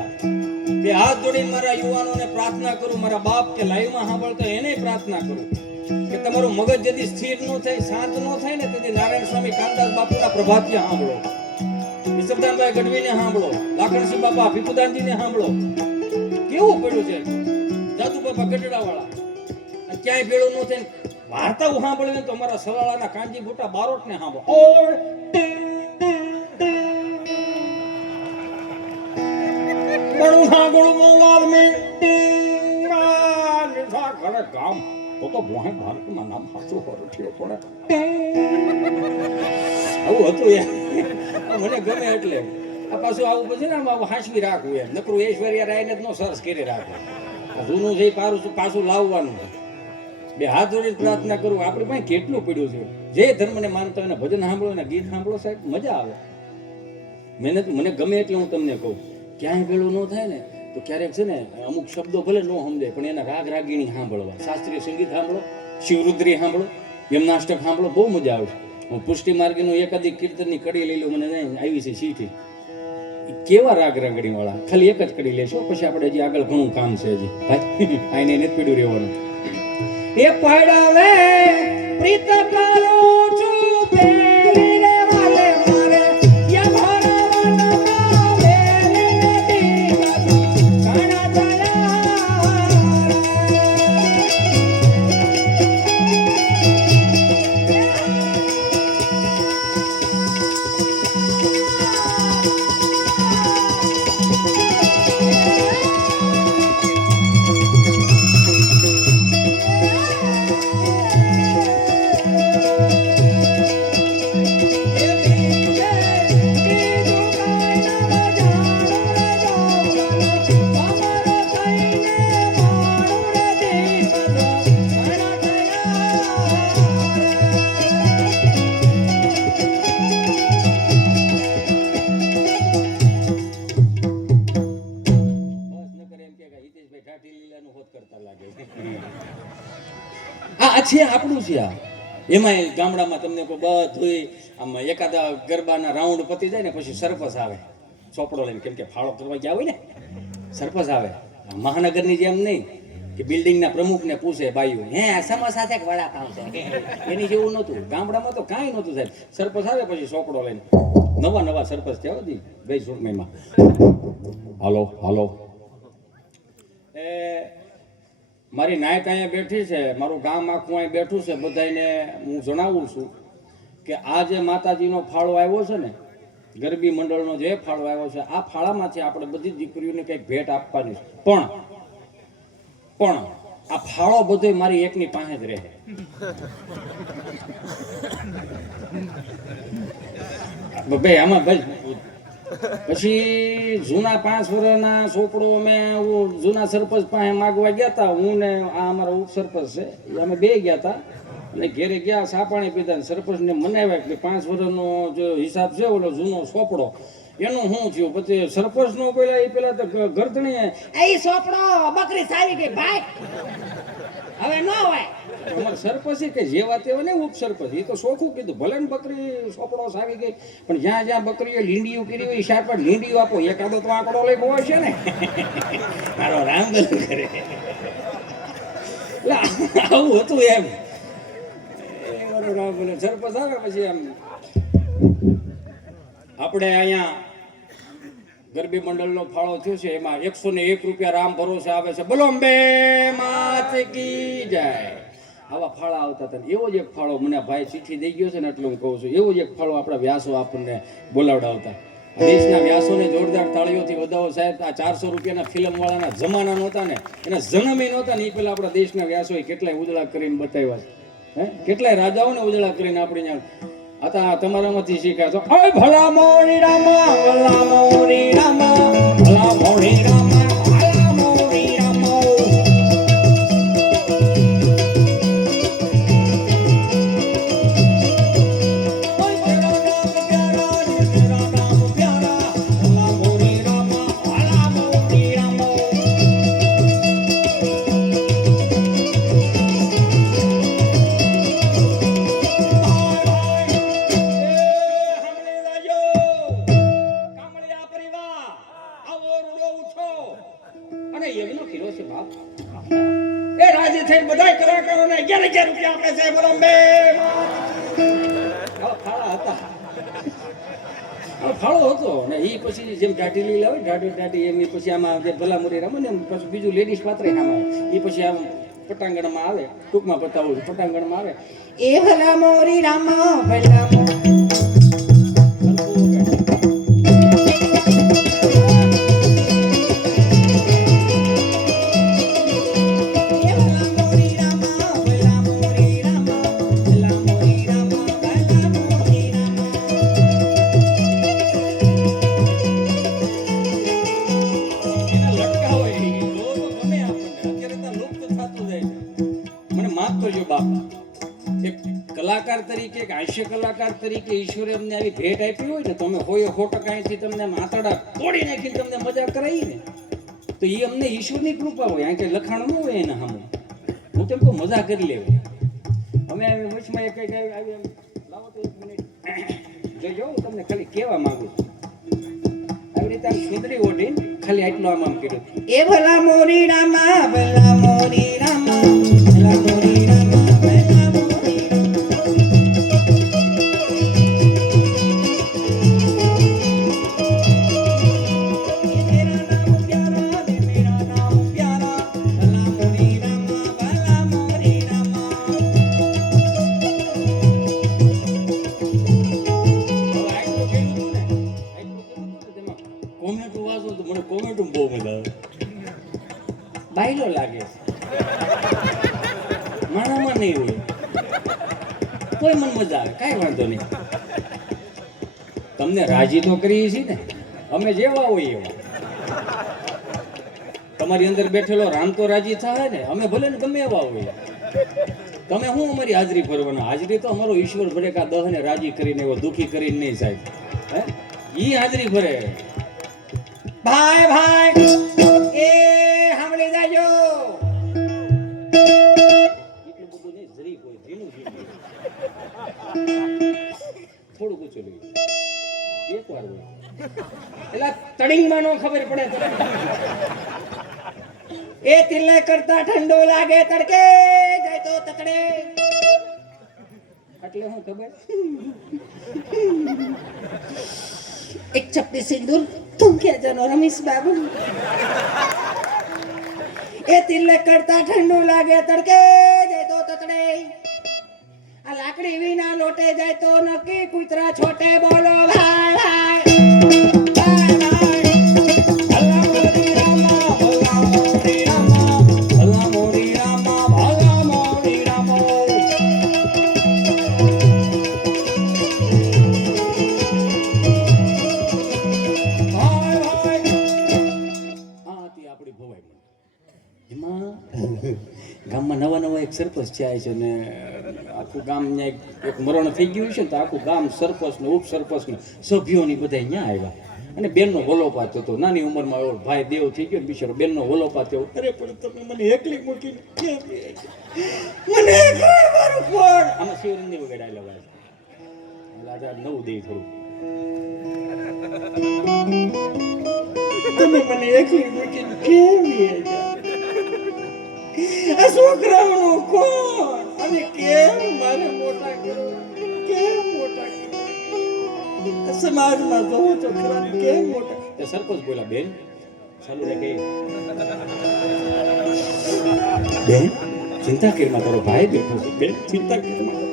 બે હાથ જોડીને મારા યુવાનોને પ્રાર્થના કરું, મારા બાપ કે લાઈવમાં સાંભળતો એને પ્રાર્થના કરું કે તમારું મગજ જદી સ્થિર ન થાય, શાંત ન થાય ને તેથી નારાયણ સ્વામી કાનદાસ બાપુના પ્રભાતિયા સાંભળો, ઈશ્વરદાનભાઈ ગઢવીને સાંભળો, લાખણસિંહ બાપા ભીખુદાનજીને સાંભળો. કેવું પડ્યું છે જાદુ બાપા ગઢડાવાળા. ક્યાંય ભેળું ન થાય વાર્તાઓ સાંભળવી તો અમારા સલાળાના કાંજી બુટા બારોટને સાંભળો. ગામ તો ભોહે ભારતમાં નામ હાચું હોરું છે પણ આવું હતું મને ગમે એટલે આ પાછું આવું પછી ને આમ હાંસવી રાખવું એમ, નકરું ઐશ્વર્યા રાયને જ નો સરસ કરી રાખવું, જૂનું છે પાછું લાવવાનું. બે હાથ જોડીને પ્રાર્થના કરું. આપણે પાસે કેટલું પડ્યું છે, જે ધર્મને માનતા હોય ભજન સાંભળો ને ગીત સાંભળો સાહેબ, મજા આવે. મને ગમે એટલે હું તમને કહું ક્યાંય પેલું ન થાય ને તો ક્યારેક છે ને અમુક શબ્દો ભલે ન સમજે પણ એના રાગ રાગીણી સાંભળવા, શાસ્ત્રીય સંગીત સાંભળો, શિવરુદ્રી સાંભળો, યમનાષ્ટક સાંભળો, બહુ મજા આવે. હું પુષ્ટિ માર્ગીનું એકાદી કીર્તનની કડી લઈ લઉં, મને આવી છે સીઠી. કેવા રાગ રાગણી વાળા, ખાલી એક જ કડી લેશો પછી આપણે હજી આગળ ઘણું કામ છે હજી ભાઈ, આઈને નથી પીડ્યું રહેવાનું. એ પડાવે પ્રીત કરું છું પેલી રે વાલે મારે યા ભરવન માવે દી કાણા આ છે આપણું છે આ. એમાંય ગામડામાં તમને કોઈ બધું આમ એકાદા ગરબાના રાઉન્ડ પતી જાય ને પછી સરપસ આવે ચોપડો લઈને, કેમ કે ફાળો કરવા ગયા હોય ને સરપસ આવે. મહાનગરની જેમ નહીં કે બિલ્ડિંગના પ્રમુખને પૂછે બાયું, હે સમોસા છે કે વડાપાઉં છે, એની જેવું નહોતું. ગામડામાં તો કાંઈ નહોતું સાહેબ. સરપસ આવે પછી ચોપડો લઈને, નવા નવા સરપસ થયા હતી ગઈ ચૂંટણીમાં. હાલો હાલો એ મારી નાયક અહીંયા બેઠી છે, મારું ગામ આખું અહીં બેઠું છે. બધાને હું જણાવું છું કે આ જે માતાજીનો ફાળો આવ્યો છે ને, ગરબી મંડળનો જે ફાળો આવ્યો છે, આ ફાળામાંથી આપણે બધી દીકરીઓને કંઈક ભેટ આપવાની છે. પણ આ ફાળો બધો મારી એકની પાસે જ રહે. ભાઈ આમાં ભાઈ પછી જૂના 5 વર્ષના છોકરો અમે જૂના સરપંચ પાસે માગવા ગયા હતા. હું ને આ અમારા ઉપસરપંચ છે, અમે બે ગયા હતા અને ઘેરે ગયા, સા પાણી પીધા. સરપંચને મનાવ્યા કે 5 વર્ષનો જો હિસાબ છે ઓલો જૂનો સોપડો એનું શું થયું. પછી સરપંચનો પેલા તો ગરદણી એ સોપડો બકરી સાવી ગઈ ભાઈ, હવે ન હોય. અમારે સરપંચ કે જેવા તેવા ને ઉપસરપંચ, એ તો ચોખ્ખું કીધું ભલે ને બકરી સોપડો સાવી ગઈ, પણ જ્યાં જ્યાં બકરીઓ લીંડીઓ કરી હોય શાક પર લીંડીઓ આપો. એકાદો તો આંકડો લઈ હોય છે ને મારો રામદલ કરે. એટલે આવું હતું એમ. મારો રામદલ સરપંચ આવે પછી એમ આપણે અહીંયા ગરબી મંડળનો ફાળો થયો છે, એમાં 101 રૂપિયા રામ ભરોસે આવે છે. બોલો અંબે માત કી જય. આવા ફાળા આવતા હતા. એવો જ એક ફાળો મને ભાઈ ચિઠ્ઠી દઈ ગયો છે ને એટલે હું કહું છું, એવો જ એક ફાળો આપણા વ્યાસો આપણને બોલાવડાવતા. દેશના વ્યાસોને જોરદાર તાળીઓથી વધાવો સાહેબ. આ 400 રૂપિયાના ફિલ્મ વાળાના જમાના નહોતા ને, એના જન્મે નહોતા ને, એ પેલા આપણા દેશના વ્યાસોએ કેટલાય ઉજળા કરીને બતાવ્યા છે. કેટલાય રાજાઓને ઉજળા કરીને આપણે અહીંયા आता તમારામાંથી શીખ્યા છો. ઓય ભલા મોરી રામા ભલા મોરી રામા ભલા મોરી રામા ભલા મોરી રામા. ઓય તેરો નામ પ્યારા ને તેરા નામ પ્યારા ભલા મોરી રામા ભલા મોરી રામા. બધા કલાકારોને 11,000 રૂપિયા આપે છે. બોલો બે ફાળા હતા, ફાળો હતો ને. એ પછી જેમ ટાટી લીલા હોય ટાટી એમ પછી આમાં જે ભલા મોરી રમે ને પછી બીજું લેડીઝ પાત્ર આમાં એ પછી આમ પટાંગણમાં આવે. ટૂંકમાં પતાવું પટાંગણમાં આવે. એ ભલા મોરી રામા ભલા મોરી કલાકાર તરીકે કે હાસ્ય કલાકાર તરીકે ઈશ્વરે અમને આવી ભેટ આપી હોય ને તો અમે હોય 100% અહીંથી તમને માથાડા તોડી નાખીને તમને મજા કરાવી ને તો એ અમને ઈશ્વરની કૃપા હોય. અહીં કંઈ લખાણ ન હોય એના સામે. હું તેમ તો મજા કરી લેવી. અમે વચમાં એક કંઈક આવી એમ લાવો તો 1 મિનિટ જોજો. હું તમને ખાલી કહેવા માંગુ છું. આવી રીતે આમ સુંદરી ઓઢી ખાલી આટલું આમ કર્યું. એ ભલા મોરી રામા ભલા મોરી રામા ભલા મોરી રામા ભલા મોરી બાયલો લાગે માણામાં નહીં હોય કોઈ મન મજા આવે, કાંઈ વાંધો નહીં. તમને રાજી તો કરીએ છીએ ને અમે જેવા હોય એવા. તમારી અંદર બેઠેલો રામ તો રાજી થાય ને. અમે ભલે ને ગમે એવા હોય. તમે શું અમારી હાજરી ભરવાના? હાજરી તો અમારો ઈશ્વર ભરે કા દહને રાજી કરીને એવો દુઃખી કરીને નહીં સાહેબ. હે ઈ હાજરી ભરે. ભાઈ ભાઈ એ સાંભળી જાજો. એટલું બધું નહીં, લઈ એક વાર હોય એટલે તડિંગમાં નો ખબર પડે તો. એ તિલે કરતા ઠંડુ લાગે તડકે જાય તો તતડે. એટલે હું ખબર એક ચપટી સિંદૂર તું કે જનો રમેશ બાબુ. એ તિલે કરતા ઠંડુ લાગે તડકે જાય તો તતડે. આ લાકડી વિના લોટે જાય તો નક્કી કૂતરા છોટે. બોલો ભાઈ ભાઈ ભાઈ ભાઈ. ભલા મોરી રામા ભલા મોરી રામા ભલા મોરી રામા ભલા મોરી રામા. ભાઈ ભાઈ. આ હતી આપણી ભવાઈ. એમાં ગામમાં નવા નવા એક સરપંચ થયા છે ને આખું ગામ ત્યાં એક મરણ થઈ ગયું છે ને તો આખું ગામ સરપંચ ને ઉપસરપંચ ને સભ્યોની બધા અહીંયા આવ્યા અને બેનનો વલોપાત હતો. નાની ઉંમરમાં એવો ભાઈ દેવ થઈ ગયો ને બિચારો બેનનો વલોપાત થયો. અરે પણ તમે મને એકલી મૂકીને ક્યાં ગયા? મને ઘર મારું કોણ. આમાં શિવરંગની વગાડાયેલા ભાઈ રાજા નવું દે થોડું. તમે મને એકલી મૂકીને કેમ ગયા? આ છોકરાઓનું કોણ અને કેમ મારે મોટા કરો? કેમ મોટા કરો? સમાજમાં જોવો તો ખરા કેમ મોટા. તે સરપંચ બોલ્યા બેન ચાલુ રે ગઈ બેન ચિંતા કરીમાં તારો ભાઈ બેઠો છે. બેન ચિંતા કરીમાં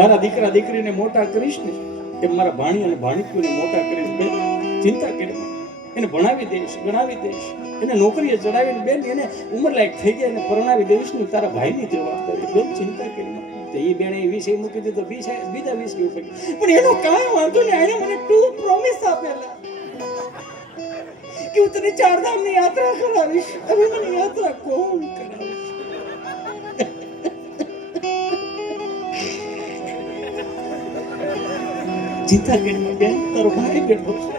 મારા દીકરા દીકરીને મોટા કરીશ ને એમ મારા ભાણી અને ભાણીકીઓને મોટા કરીશ. બેન ચિંતા કરીમાં એને ભણાવી દઈશ ગણાવી દઈશ એને નોકરીએ ચડાવીને બેન એને ઉંમરલાયક થઈ ગયા એને પરણાવી દઈશ ને તારા ભાઈની જવાબદારી. બેન ચિંતા કરીમાં તો એ બેને એ વિષય મૂકી દીધો બીજા વિષય ઉપર. પણ એનો કાંઈ વાંધો નહીં. આને મને 2 પ્રોમિસ આપેલા કે હું તને 4 ધામની યાત્રા કરાવીશ. હવે મને યાત્રા કોણ કરાવીશ? ચિંતા કરીમાં બેન તારો ભાઈ બેઠો છે.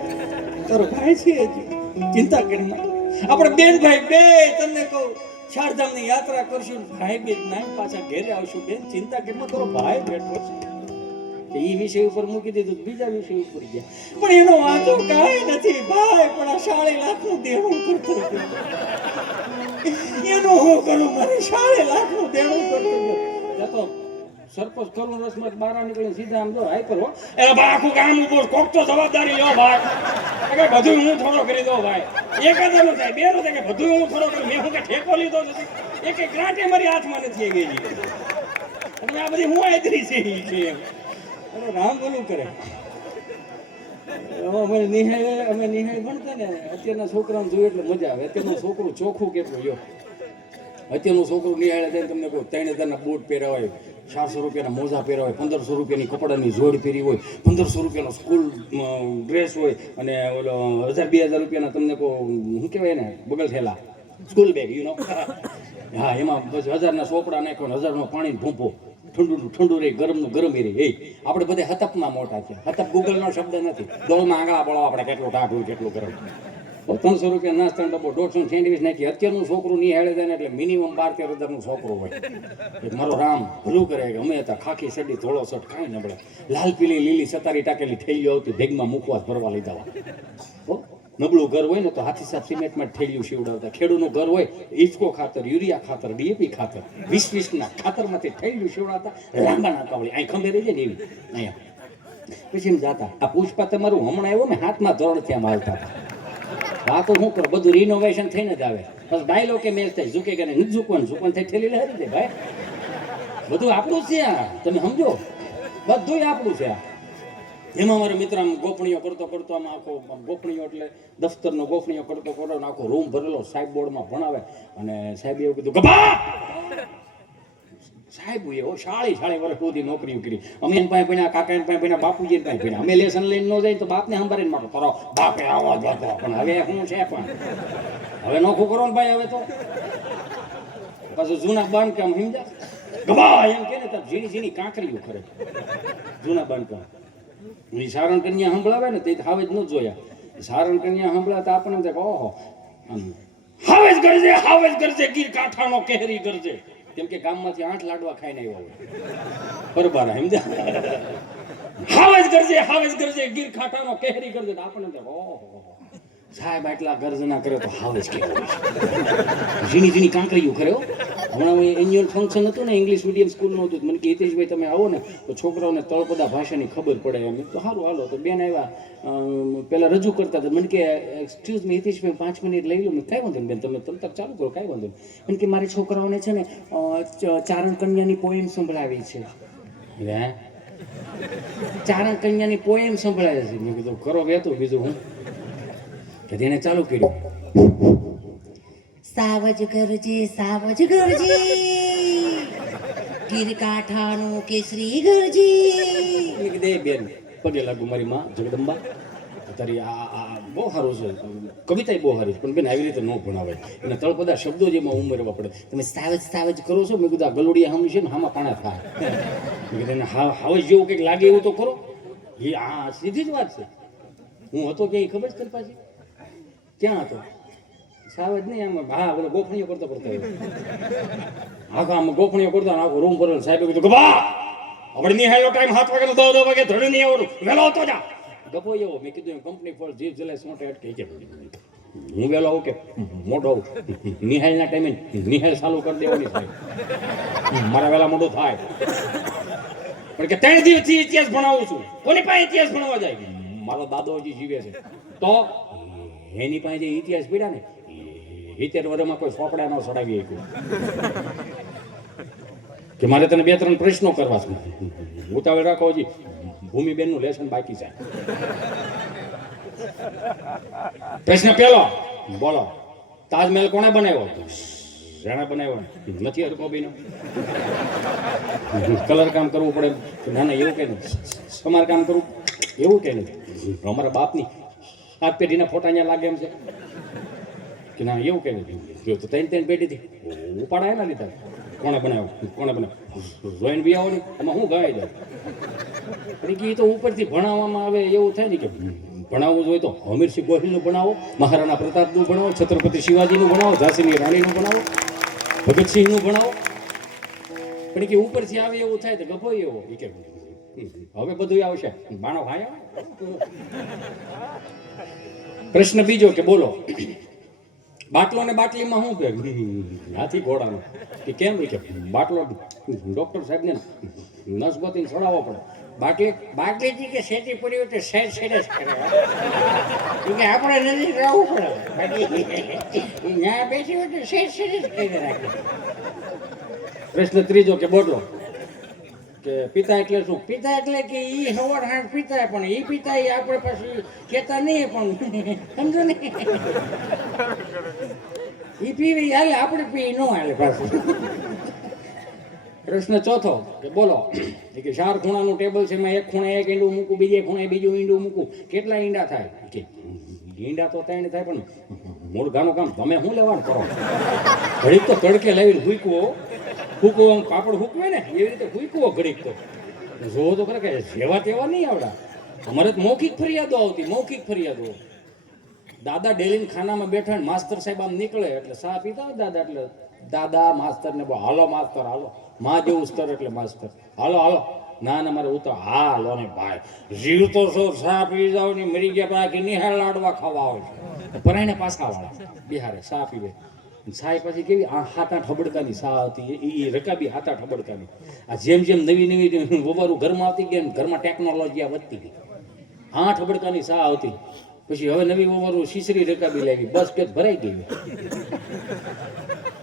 તારો ભાઈ છે હજી. ચિંતા કરીમાં આપણે બેન ભાઈ બે તમને કહું 4 ધામની યાત્રા કરશું. ભાઈ બે નાઈ પાછા ઘેરે આવશું. બેન ચિંતા કરીમાં તારો ભાઈ બેઠો છે. એ વિષય ઉપર મૂકી દીધું બીજા વિષય ઉપર ગયા. પણ એનો વાંધો કાંઈ નથી. ભાઈ પણ આ 40 લાખનું દેણું કરતો હતો. એનું હું કરું? મારે 40 લાખનું દેણું કરતો હતો. ત્યાં તો સરપંચ કરુણ રસમત બહાર નીકળીને સીધા આમ જો હાઈપર હો એ ભાઈ આખું કામ ઉભો કોક તો જવાબદારી લો ભાઈ. કે બધું હું થોડો કરી દઉં ભાઈ. એક જ નો થાય બે નો થાય કે બધું હું થોડો કરી. મેં હું કે ઠેકો લીધો નથી. એક ગ્રાંટે મારી હાથમાં નથી ગઈ. અને આ બધી હું આદરી છે ઈ છે એમ. અરે રામ બોલું કરે. અમે નિહાળ ભણતા ને અત્યારના છોકરાને જોયું એટલે મજા આવે. અત્યારનું છોકરું ચોખ્ખું કેટલું યો. અત્યારનું છોકરું નિહાળે જાય તમને કહું 3000ના બૂટ પહેર્યા હોય 400 રૂપિયાના મોજા પહેર્યા હોય 1500 રૂપિયાની કપડાની જોડ પહેરી હોય 1500 રૂપિયાનો સ્કૂલ ડ્રેસ હોય અને ઓલો 1000-2000 રૂપિયાના તમને કહું શું કહેવાય ને બગલ થેલા સ્કૂલ બેગ યુ નો. હા એમાં બસ 1000ના ચોપડા નાખ્યો ને 1000નો પાણી ભૂંપો ઠંડુ રહે ગરમનું ગરમ રહે. એ આપણે બધે હતપમાં મોટા છે. હતપ ગૂગલનો શબ્દ નથી. દોડમાં આંગળા બળો આપણે કેટલું ટાઢું કેટલું ગરમ. 300 રૂપિયા નાસ્તા ડબ્બો 150 સેન્ડવિચ નાખી. અત્યારનું છોકરું નિહાળે જાય ને એટલે મિનિમમ 12-13 હજારનું છોકરું હોય. મારો રામ ભલું કરે કે અમે હતા ખાખી સડી ધોળો શર્ટ કાંઈ નબળે લાલ પીલી લીલી સતારી ટાકેલી થેલીઓ આવતી ભેગમાં મૂકવા ભરવા લીધા. નબળું ઘર હોય ને તો હાથી સાહેબ સિમેન્ટમાં થેલીઓ સીવડાવતા. ખેડૂતનું ઘર હોય ઇફકો ખાતર યુરિયા ખાતર ડીએપી ખાતર 20-20ના ખાતરમાંથી થેલીઓ સીવડાવતા. લાંબા નાકા વળી અહીં ખંભે રહી જાય ને એવી અહીંયા પછી એમ જાતા. આ પુષ્પા તમારું હમણાં આવ્યો ને હાથમાં ધોરણ ત્યાં હાલતા હતા. વાતો શું કરો બધું રિનોવેશન થઈને જ આવે. બસ ડાયલોગ કે મેચ થાય ઝૂકે કે નહીં ઝૂકવાનું થઈ થેલી લહેરી દે ભાઈ. બધું આપણું જ છે આ તમે સમજો. બધું આપણું છે આ. એમાં મારો મિત્ર આમ ગોપણીઓ કરતો આમાં આખો ગોપણીઓ એટલે દફતરનો ગોપણીઓ કરતો ને આખો રૂમ ભરેલો. સાહેબ બોર્ડમાં ભણાવે અને સાહેબ એવું કીધું ગભા સાહેબ એવો 40 વર્ષ સુધી નોકરીઓ કરી. અમે એની પાસે ભણ્યા કાકા એની પાસે ભણ્યા બાપુજી એની પાસે ભણ્યા. અમે લેસન લઈને ન જાય તો બાપને સંભાળીને મારો તારો બાપે આવો જ હતો. પણ હવે શું છે પણ હવે નોખું કરો ને ભાઈ. હવે તો પાછું જૂના બાંધકામ સમજ્યા ગભા એમ કે ને તો ઝીણી કાંકરીઓ કરે જૂના બાંધકામ. સારણ કન્યા સંભળાવે ને તે હાવે જ ન જોયા. સારણ કન્યા સંભળાતા આપણને એમ થાય ઓહો હાવે જ ગરજે ગીર કાંઠાનો કેહરી ગરજે. કેમ કે ગામમાંથી 8 લાડવા ખાઈને આવ્યા હોય પરબારા સમજ્યા. હાવેજ ગરજે ગીર ખાટાનો કેહરી ગરજે. આપણને તો ઓહો સાહેબ આટલા ગર્જના કરે તો હાવેજ કેવો ઝીણી ઝીણી કાંકરીઓ કરે હો. હમણાં એન્યુઅલ ફંક્શન હતું ને, ઇંગ્લિશ મીડિયમ સ્કૂલનું હતું. મને કે હિતેશભાઈ તમે આવો ને તો છોકરાઓને તળપદા ભાષાની ખબર પડે એમ. તો સારું હાલો. તો બેન આવ્યા, પહેલાં રજૂ કરતા હતા. મને કે એક્સક્યુઝ મી હિતેશભાઈ 5 મિનિટ લઈ લો. મેં કાંઈ વાંધો નહીં બેન, તમે તમ તાર ચાલુ કરો, કાંઈ વાંધો નહીં. મને કે મારે છોકરાઓને છે ને ચારણ કન્યાની પોએમ સંભળાવી છે. હે ચારણ કન્યાની પોએમ સંભળાવે છે. મેં કીધું કરો વેતું, બીજું હું. કે તેને ચાલુ કર્યું. સાવજ ગરજે ગીર કાંઠાનું કેસરી ગરજી. મેં કીધું એ બેન પગે લાગુ મારી માં જગદંબા, તારી આ બહુ સારું છે, કવિતા બહુ સારી છે, પણ બેન આવી રીતે ન ભણાવાય. અને તળપદા શબ્દો જેમાં ઉમેરવા પડે. તમે સાવજ કરો છો. મેં કીધું આ ગલુડિયા હમ છે ને હામાં પાણા થાય. મેં કીધું એને હાવજ જેવું કંઈક લાગે એવું તો કરો. એ આ સીધી જ વાત છે. હું હતો ક્યાંય ખબર છે તને પાછી? ક્યાં હતો? સાવજ નહીં, આમ હા બધો ગોફણીઓ કરતો આખો આમ ગોફણીઓ કરતો આખો રૂમ ભરેલો. સાહેબે કીધું ગભા આપણે નહીં હેલો ટાઈમ 7 વાગે 10 વાગે ધડ નહીં આવડું, વહેલો આવતો જા. ગપો એવો. મેં કીધું કંપની ફોર જીવ જલાય સોટે અટકે કે હું વહેલો આવું કે મોટો આવું. નિહાળના ટાઈમે નિહાળ ચાલુ કરી દેવાની સાહેબ, મારા વહેલા મોટું થાય. પણ કે 3 દિવસથી ઇતિહાસ ભણાવું છું. કોની પાસે ઇતિહાસ ભણવા જાય? મારો દાદો હજી જીવે છે. તો એની પાસે જે ઇતિહાસ પીડા ને 70 વર્ષમાં કોઈ સોપડા ન ચડાવી શક્યું. કે મારે તને 2-3 પ્રશ્નો કરવા છે. ઉતાવળ રાખો, હજી ભૂમિબેનનું લેસન બાકી છે. પ્રશ્ન પહેલો, બોલો તાજમહેલ કોણે બનાવ્યો? જેણે બનાવ્યો નથી અરકોબીનો. કલર કામ કરવું પડે? ના ના એવું કે નહીં. સમાર કામ કરવું એવું કે નહીં. અમારા બાપની 7 પેઢીના ફોટા અહીંયા લાગે એમ છે કે ના એવું કે નહીં. જો તો 3 પેઢીથી ઉપાડા એના લીધા. કોણે બનાવ્યો જોઈને બી આવો ને એમાં હું ગાય જાય. પણ કે એ તો ઉપરથી ભણાવવામાં આવે એવું થાય ને કે ભણાવવું જોઈએ તો હમીરસિંહ ગોહિલનું ભણાવો, મહારાણા પ્રતાપનું ભણાવો, છત્રપતિ શિવાજીનું ભણાવો, ઝાંસીની રાણીનું ભણાવો, ભગતસિંહનું ભણાવો. પણ કે ઉપરથી આવે એવું થાય તો ગભો એવો. એ કે હવે બધું આવશે બાણો ભાઈ. પ્રશ્ન બીજો કે બોલો બાટલો ને બાટલીમાં શું કે હાથી ઘોડાનો કે કેમ? કે બાટલો ડોક્ટર સાહેબ ને નસ બતીને છોડાવવો પડે. બાટલીજી કે શેતી પડી હોય તો સેજ જ કરે કે આપણે નથી રહેવું પડે. ત્યાં બેસી હોય તો સેજ જ કરીને રાખે. પ્રશ્ન ત્રીજો કે બોલો કે પિતા એટલે શું? પિતા એટલે કે ઈ હવાર હાંડ પિતા, પણ ઈ પિતા એ આપણે પછી કહેતા નહીં, પણ સમજો ને ઈ પીવી હાલે, આપણે પી ન હાલે પાછું. પ્રશ્ન ચોથો કે બોલો કે 4 ખૂણાનું ટેબલ છે, એમાં એક ખૂણે એક ઈંડું મૂકું, બીજે ખૂણે બીજું ઈંડું મૂકું, કેટલા ઈંડા થાય? કે ઈંડા તો 3 થાય, પણ મૂળગાનું કામ તમે શું લેવાનું કરો? ઘડીક તો તડકે લાવીને ફૂકવો આમ પાપડ ફૂકવે ને એવી રીતે ફૂકવો ઘડીક તો જોવો તો ખરે કે જેવા તેવા નહીં આવડા. અમારે તો મૌખિક ફરિયાદો આવતી, મૌખિક ફરિયાદો. દાદા ડેલીન ખાનામાં બેઠા ને માસ્તર સાહેબ આમ નીકળે એટલે સા પીતા હોય દાદા, એટલે દાદા માસ્તર ને હાલો માસ્તર હાલો, માં જેવું સ્તર એટલે માસ્તર હાલો હાલો. ના ના મારે ઉતર હા હાલો ને ભાઈ જીવ તો છો સા પી જાવ ને મરી ગયા બાકી નિહાળ લાડવા ખાવા આવે છે. પરાયણે પાછા વાળા બિહારે સા પીવે. સાય પછી કેવી 7-8 હબડકાની સા હતી, એ રકાબી 7-8 હબડકાની. આ જેમ જેમ નવી વવારું ઘરમાં આવતી ગઈ ઘરમાં ટેકનોલોજી વધતી ગઈ. 8 હબડકાની સા આવતી. પછી હવે નવી વવારું શીશરી રકાબી લાવી, બસ કે ભરાઈ ગઈ.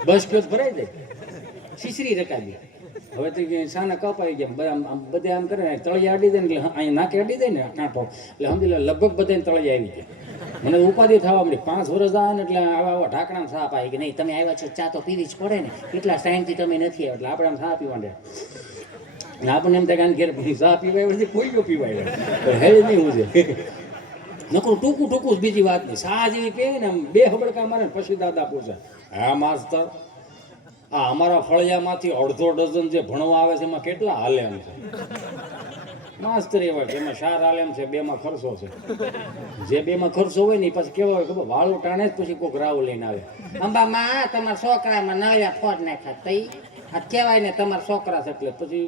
બસ કે ભરાઈ જાય શીશરી રકાબી. હવે તો સાના કપ આવી ગયા, બધે આમ કરે તળિયા અડી દે ને એટલે અહીંયા નાકે અડી દે ને કાંઠો એટલે સમજી લે લગભગ બધાને તળિયા આવી ગયા. મને ઉપાધિ થવા મળી. 5 વર્ષ આવે ને એટલે આવા ઢાંકણા સાપ આવી કે નહીં તમે આવ્યા છો ચા તો પીવી જ પડે ને, કેટલા ટાઈમથી તમે નથી આવ્યા એટલે આપણે આમ ચા પીવા દે. આપણને એમ થાય ઘેર ચા પીવાય પછી કોઈ ગયો પીવાય હે નહીં હું છે નકરું ટૂંકું બીજી વાત નહીં. સા જેવી પીવે ને 2 હબડકા મારે પછી દાદા પૂછે હા માસ્તર આ અમારા ફળિયામાંથી 1/2 ડઝન જે ભણવા આવે છે એમાં કેટલા હાલે એમ છે? માસ્તર એવા કે એમાં 4 હાલે એમ છે, 2માં ખર્ચો છે. જે 2માં ખર્ચો હોય ને એ પછી કેવા હોય ખબર વાળું ટાણે જ પછી કોઈક રાવ લઈને આવે. અંબામાં તમારા છોકરામાં નળિયા ફોડ નાખ્યા તઈ આ કહેવાય ને તમારા છોકરા છે એટલે પછી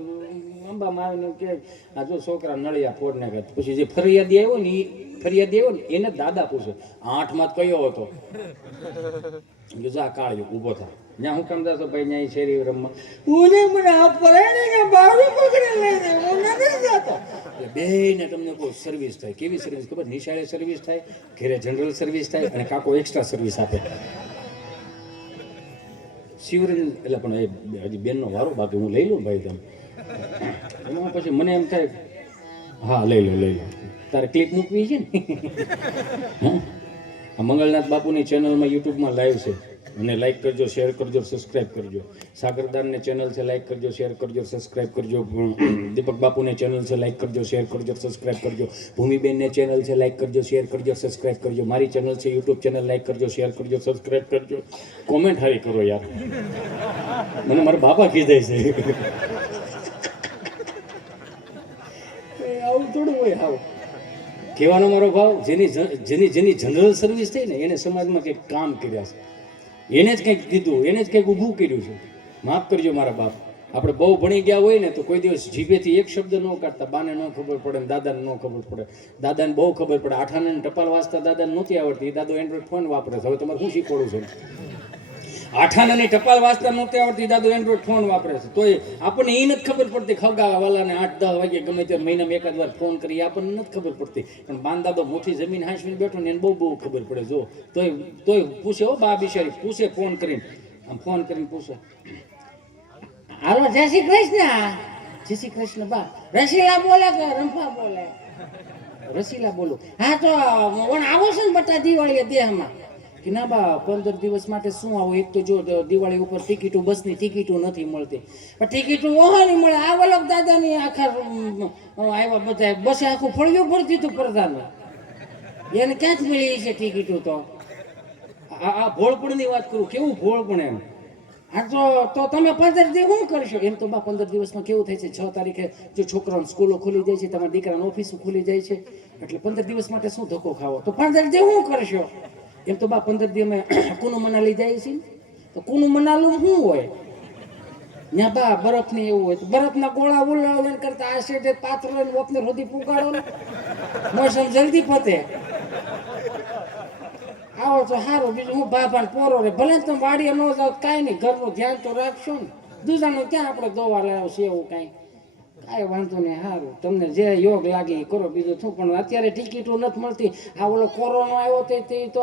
અંબામાં આવીને કે આ જો છોકરા નળિયા ફોડ નાખે. પછી જે ફરિયાદી આવ્યો ને એને દાદા પૂછે 8 માં કયો હતો? જા કાળિયો ઊભો થાય ત્યાં હું કામ જાતો ભાઈ ત્યાં શેરી રમવા મને આ પરાણે બાવડી પકડી લઈને હું નથી જતો. બે ને તમને કોઈ સર્વિસ થાય. કેવી સર્વિસ ખબર? નિશાળે સર્વિસ થાય, ઘરે જનરલ સર્વિસ થાય અને કાકો એક્સ્ટ્રા સર્વિસ આપે. શિવરેન એટલે પણ એ હજી બેનનો વારો બાકી હું લઈ લઉં ભાઈ તમે. એમાં પછી મને એમ થાય હા લઈ લો તારે ક્લિપ મૂકવી છે ને. આ મંગળનાથ બાપુની ચેનલમાં યુટ્યુબમાં લાઈવ છે અને લાઈક કરજો, શેર કરજો, સબસ્ક્રાઈબ કરજો. સાગરદાનની ચેનલ છે, લાઈક કરજો, શેર કરજો, સબસ્ક્રાઈબ કરજો. દીપક બાપુની ચેનલ છે, લાઈક કરજો, શેર કરજો, સબસ્ક્રાઈબ કરજો. ભૂમિબેનની ચેનલ છે, લાઈક કરજો, શેર કરજો, સબસ્ક્રાઈબ કરજો. મારી ચેનલ છે યુટ્યુબ ચેનલ, લાઈક કરજો, શેર કરજો, સબસ્ક્રાઈબ કરજો. કોમેન્ટ હારી કરો યાર, મને મારા બાપા કીધે છે. આવું થોડું હોય. આવું કહેવાનો મારો ભાવ જેની જનરલ સર્વિસ થઈ ને એને સમાજમાં કંઈક કામ કર્યા છે, એને જ કંઈક કીધું, એને જ કંઈક ઊભું કર્યું છે. માફ કરજો મારા બાપ. આપણે બહુ ભણી ગયા હોય ને તો કોઈ દિવસ જીભેથી એક શબ્દ ન કાઢતા. બાને ન ખબર પડે ને દાદાને ન ખબર પડે. દાદાને બહુ ખબર પડે. 8 આનાને ટપાલ વાંચતા દાદાને નહોતી આવડતી. એ દાદો એન્ડ્રોઈડ ફોન વાપરે છે. હવે તમારે શું શીખવાડું છે? 8 આનાની ટપાલ વાંચતા નહોતી આવડતી. દાદો એન્ડ્રોઈડ ફોન વાપરે છે. તોય આપણને એ નથી ખબર પડતી. ખવડાવાલાને 8-10 વાગે ગમે ત્યારે મહિનામાં એકાદ વાર ફોન કરી આપણને નથી ખબર પડતી. પણ બાન દાદો મોટી જમીન હાંસવીને બેઠો ને એને બહુ ખબર પડે. જો તોય પૂછે હો બા બિચારી પૂછે ફોન કરીને. આમ ફોન કરીને પૂછે હાલો જય શ્રી કૃષ્ણ. જય શ્રી કૃષ્ણ બા. રસીલા બોલે કે રંભા બોલે? રસીલા બોલો. હા તો આવો છો ને બટા દિવાળીએ દેહમાં? કે ના બા 15 દિવસ માટે શું આવું? એક તો જો દિવાળી ઉપર ટિકિટો બસની ટિકિટો નથી મળતી. પણ ટિકિટો ઓહો નહીં મળે. આ વલોક દાદાની આખા આવ્યા બધા બસે આખું ફળિયું ભરતી હતું પ્રધાન. એને ક્યાંથી મળી છે ટિકિટો? તો આ ભોળપણની વાત કરું. કેવું ભોળપણ એમ. હા તો તમે 15 દિવસ શું કરશો? એમ તો બા 15 દિવસમાં કેવું થાય છે 6 તારીખે જો છોકરાઓની સ્કૂલો ખુલી જાય છે, તમારા દીકરાની ઓફિસો ખુલી જાય છે, એટલે 15 દિવસ માટે શું ધક્કો ખાવો? તો 15 દિવસ શું કરશો? એમ તો બા 15 દિવસ અમે કુનુ મનાલી જઈએ છીએ. તો કુનુ મનાલું શું હોય? ત્યાં બા બરફની એવું હોય તો બરફના ગોળા ઉલાળવા કરતા આ શેઠે પાત્ર લઈને ઓપને રોધી પુગાડો ને મોસમ જલ્દી પતે. આવો તો સારું. બીજું હું ભાભાને પોરો રે ભલે તમે વાડીએ ન જાવ કાંઈ નહીં, ઘરનું ધ્યાન તો રાખશો ને. દૂધાનું ક્યાં આપણે દવા લાવશે એવું કાંઈ વાંધો નહીં. સારું, તમને જે યોગ લાગે એ કરો. બીજું શું પણ અત્યારે ટિકિટો નથી મળતી. આ ઓલો કોરોના આવ્યો તે તો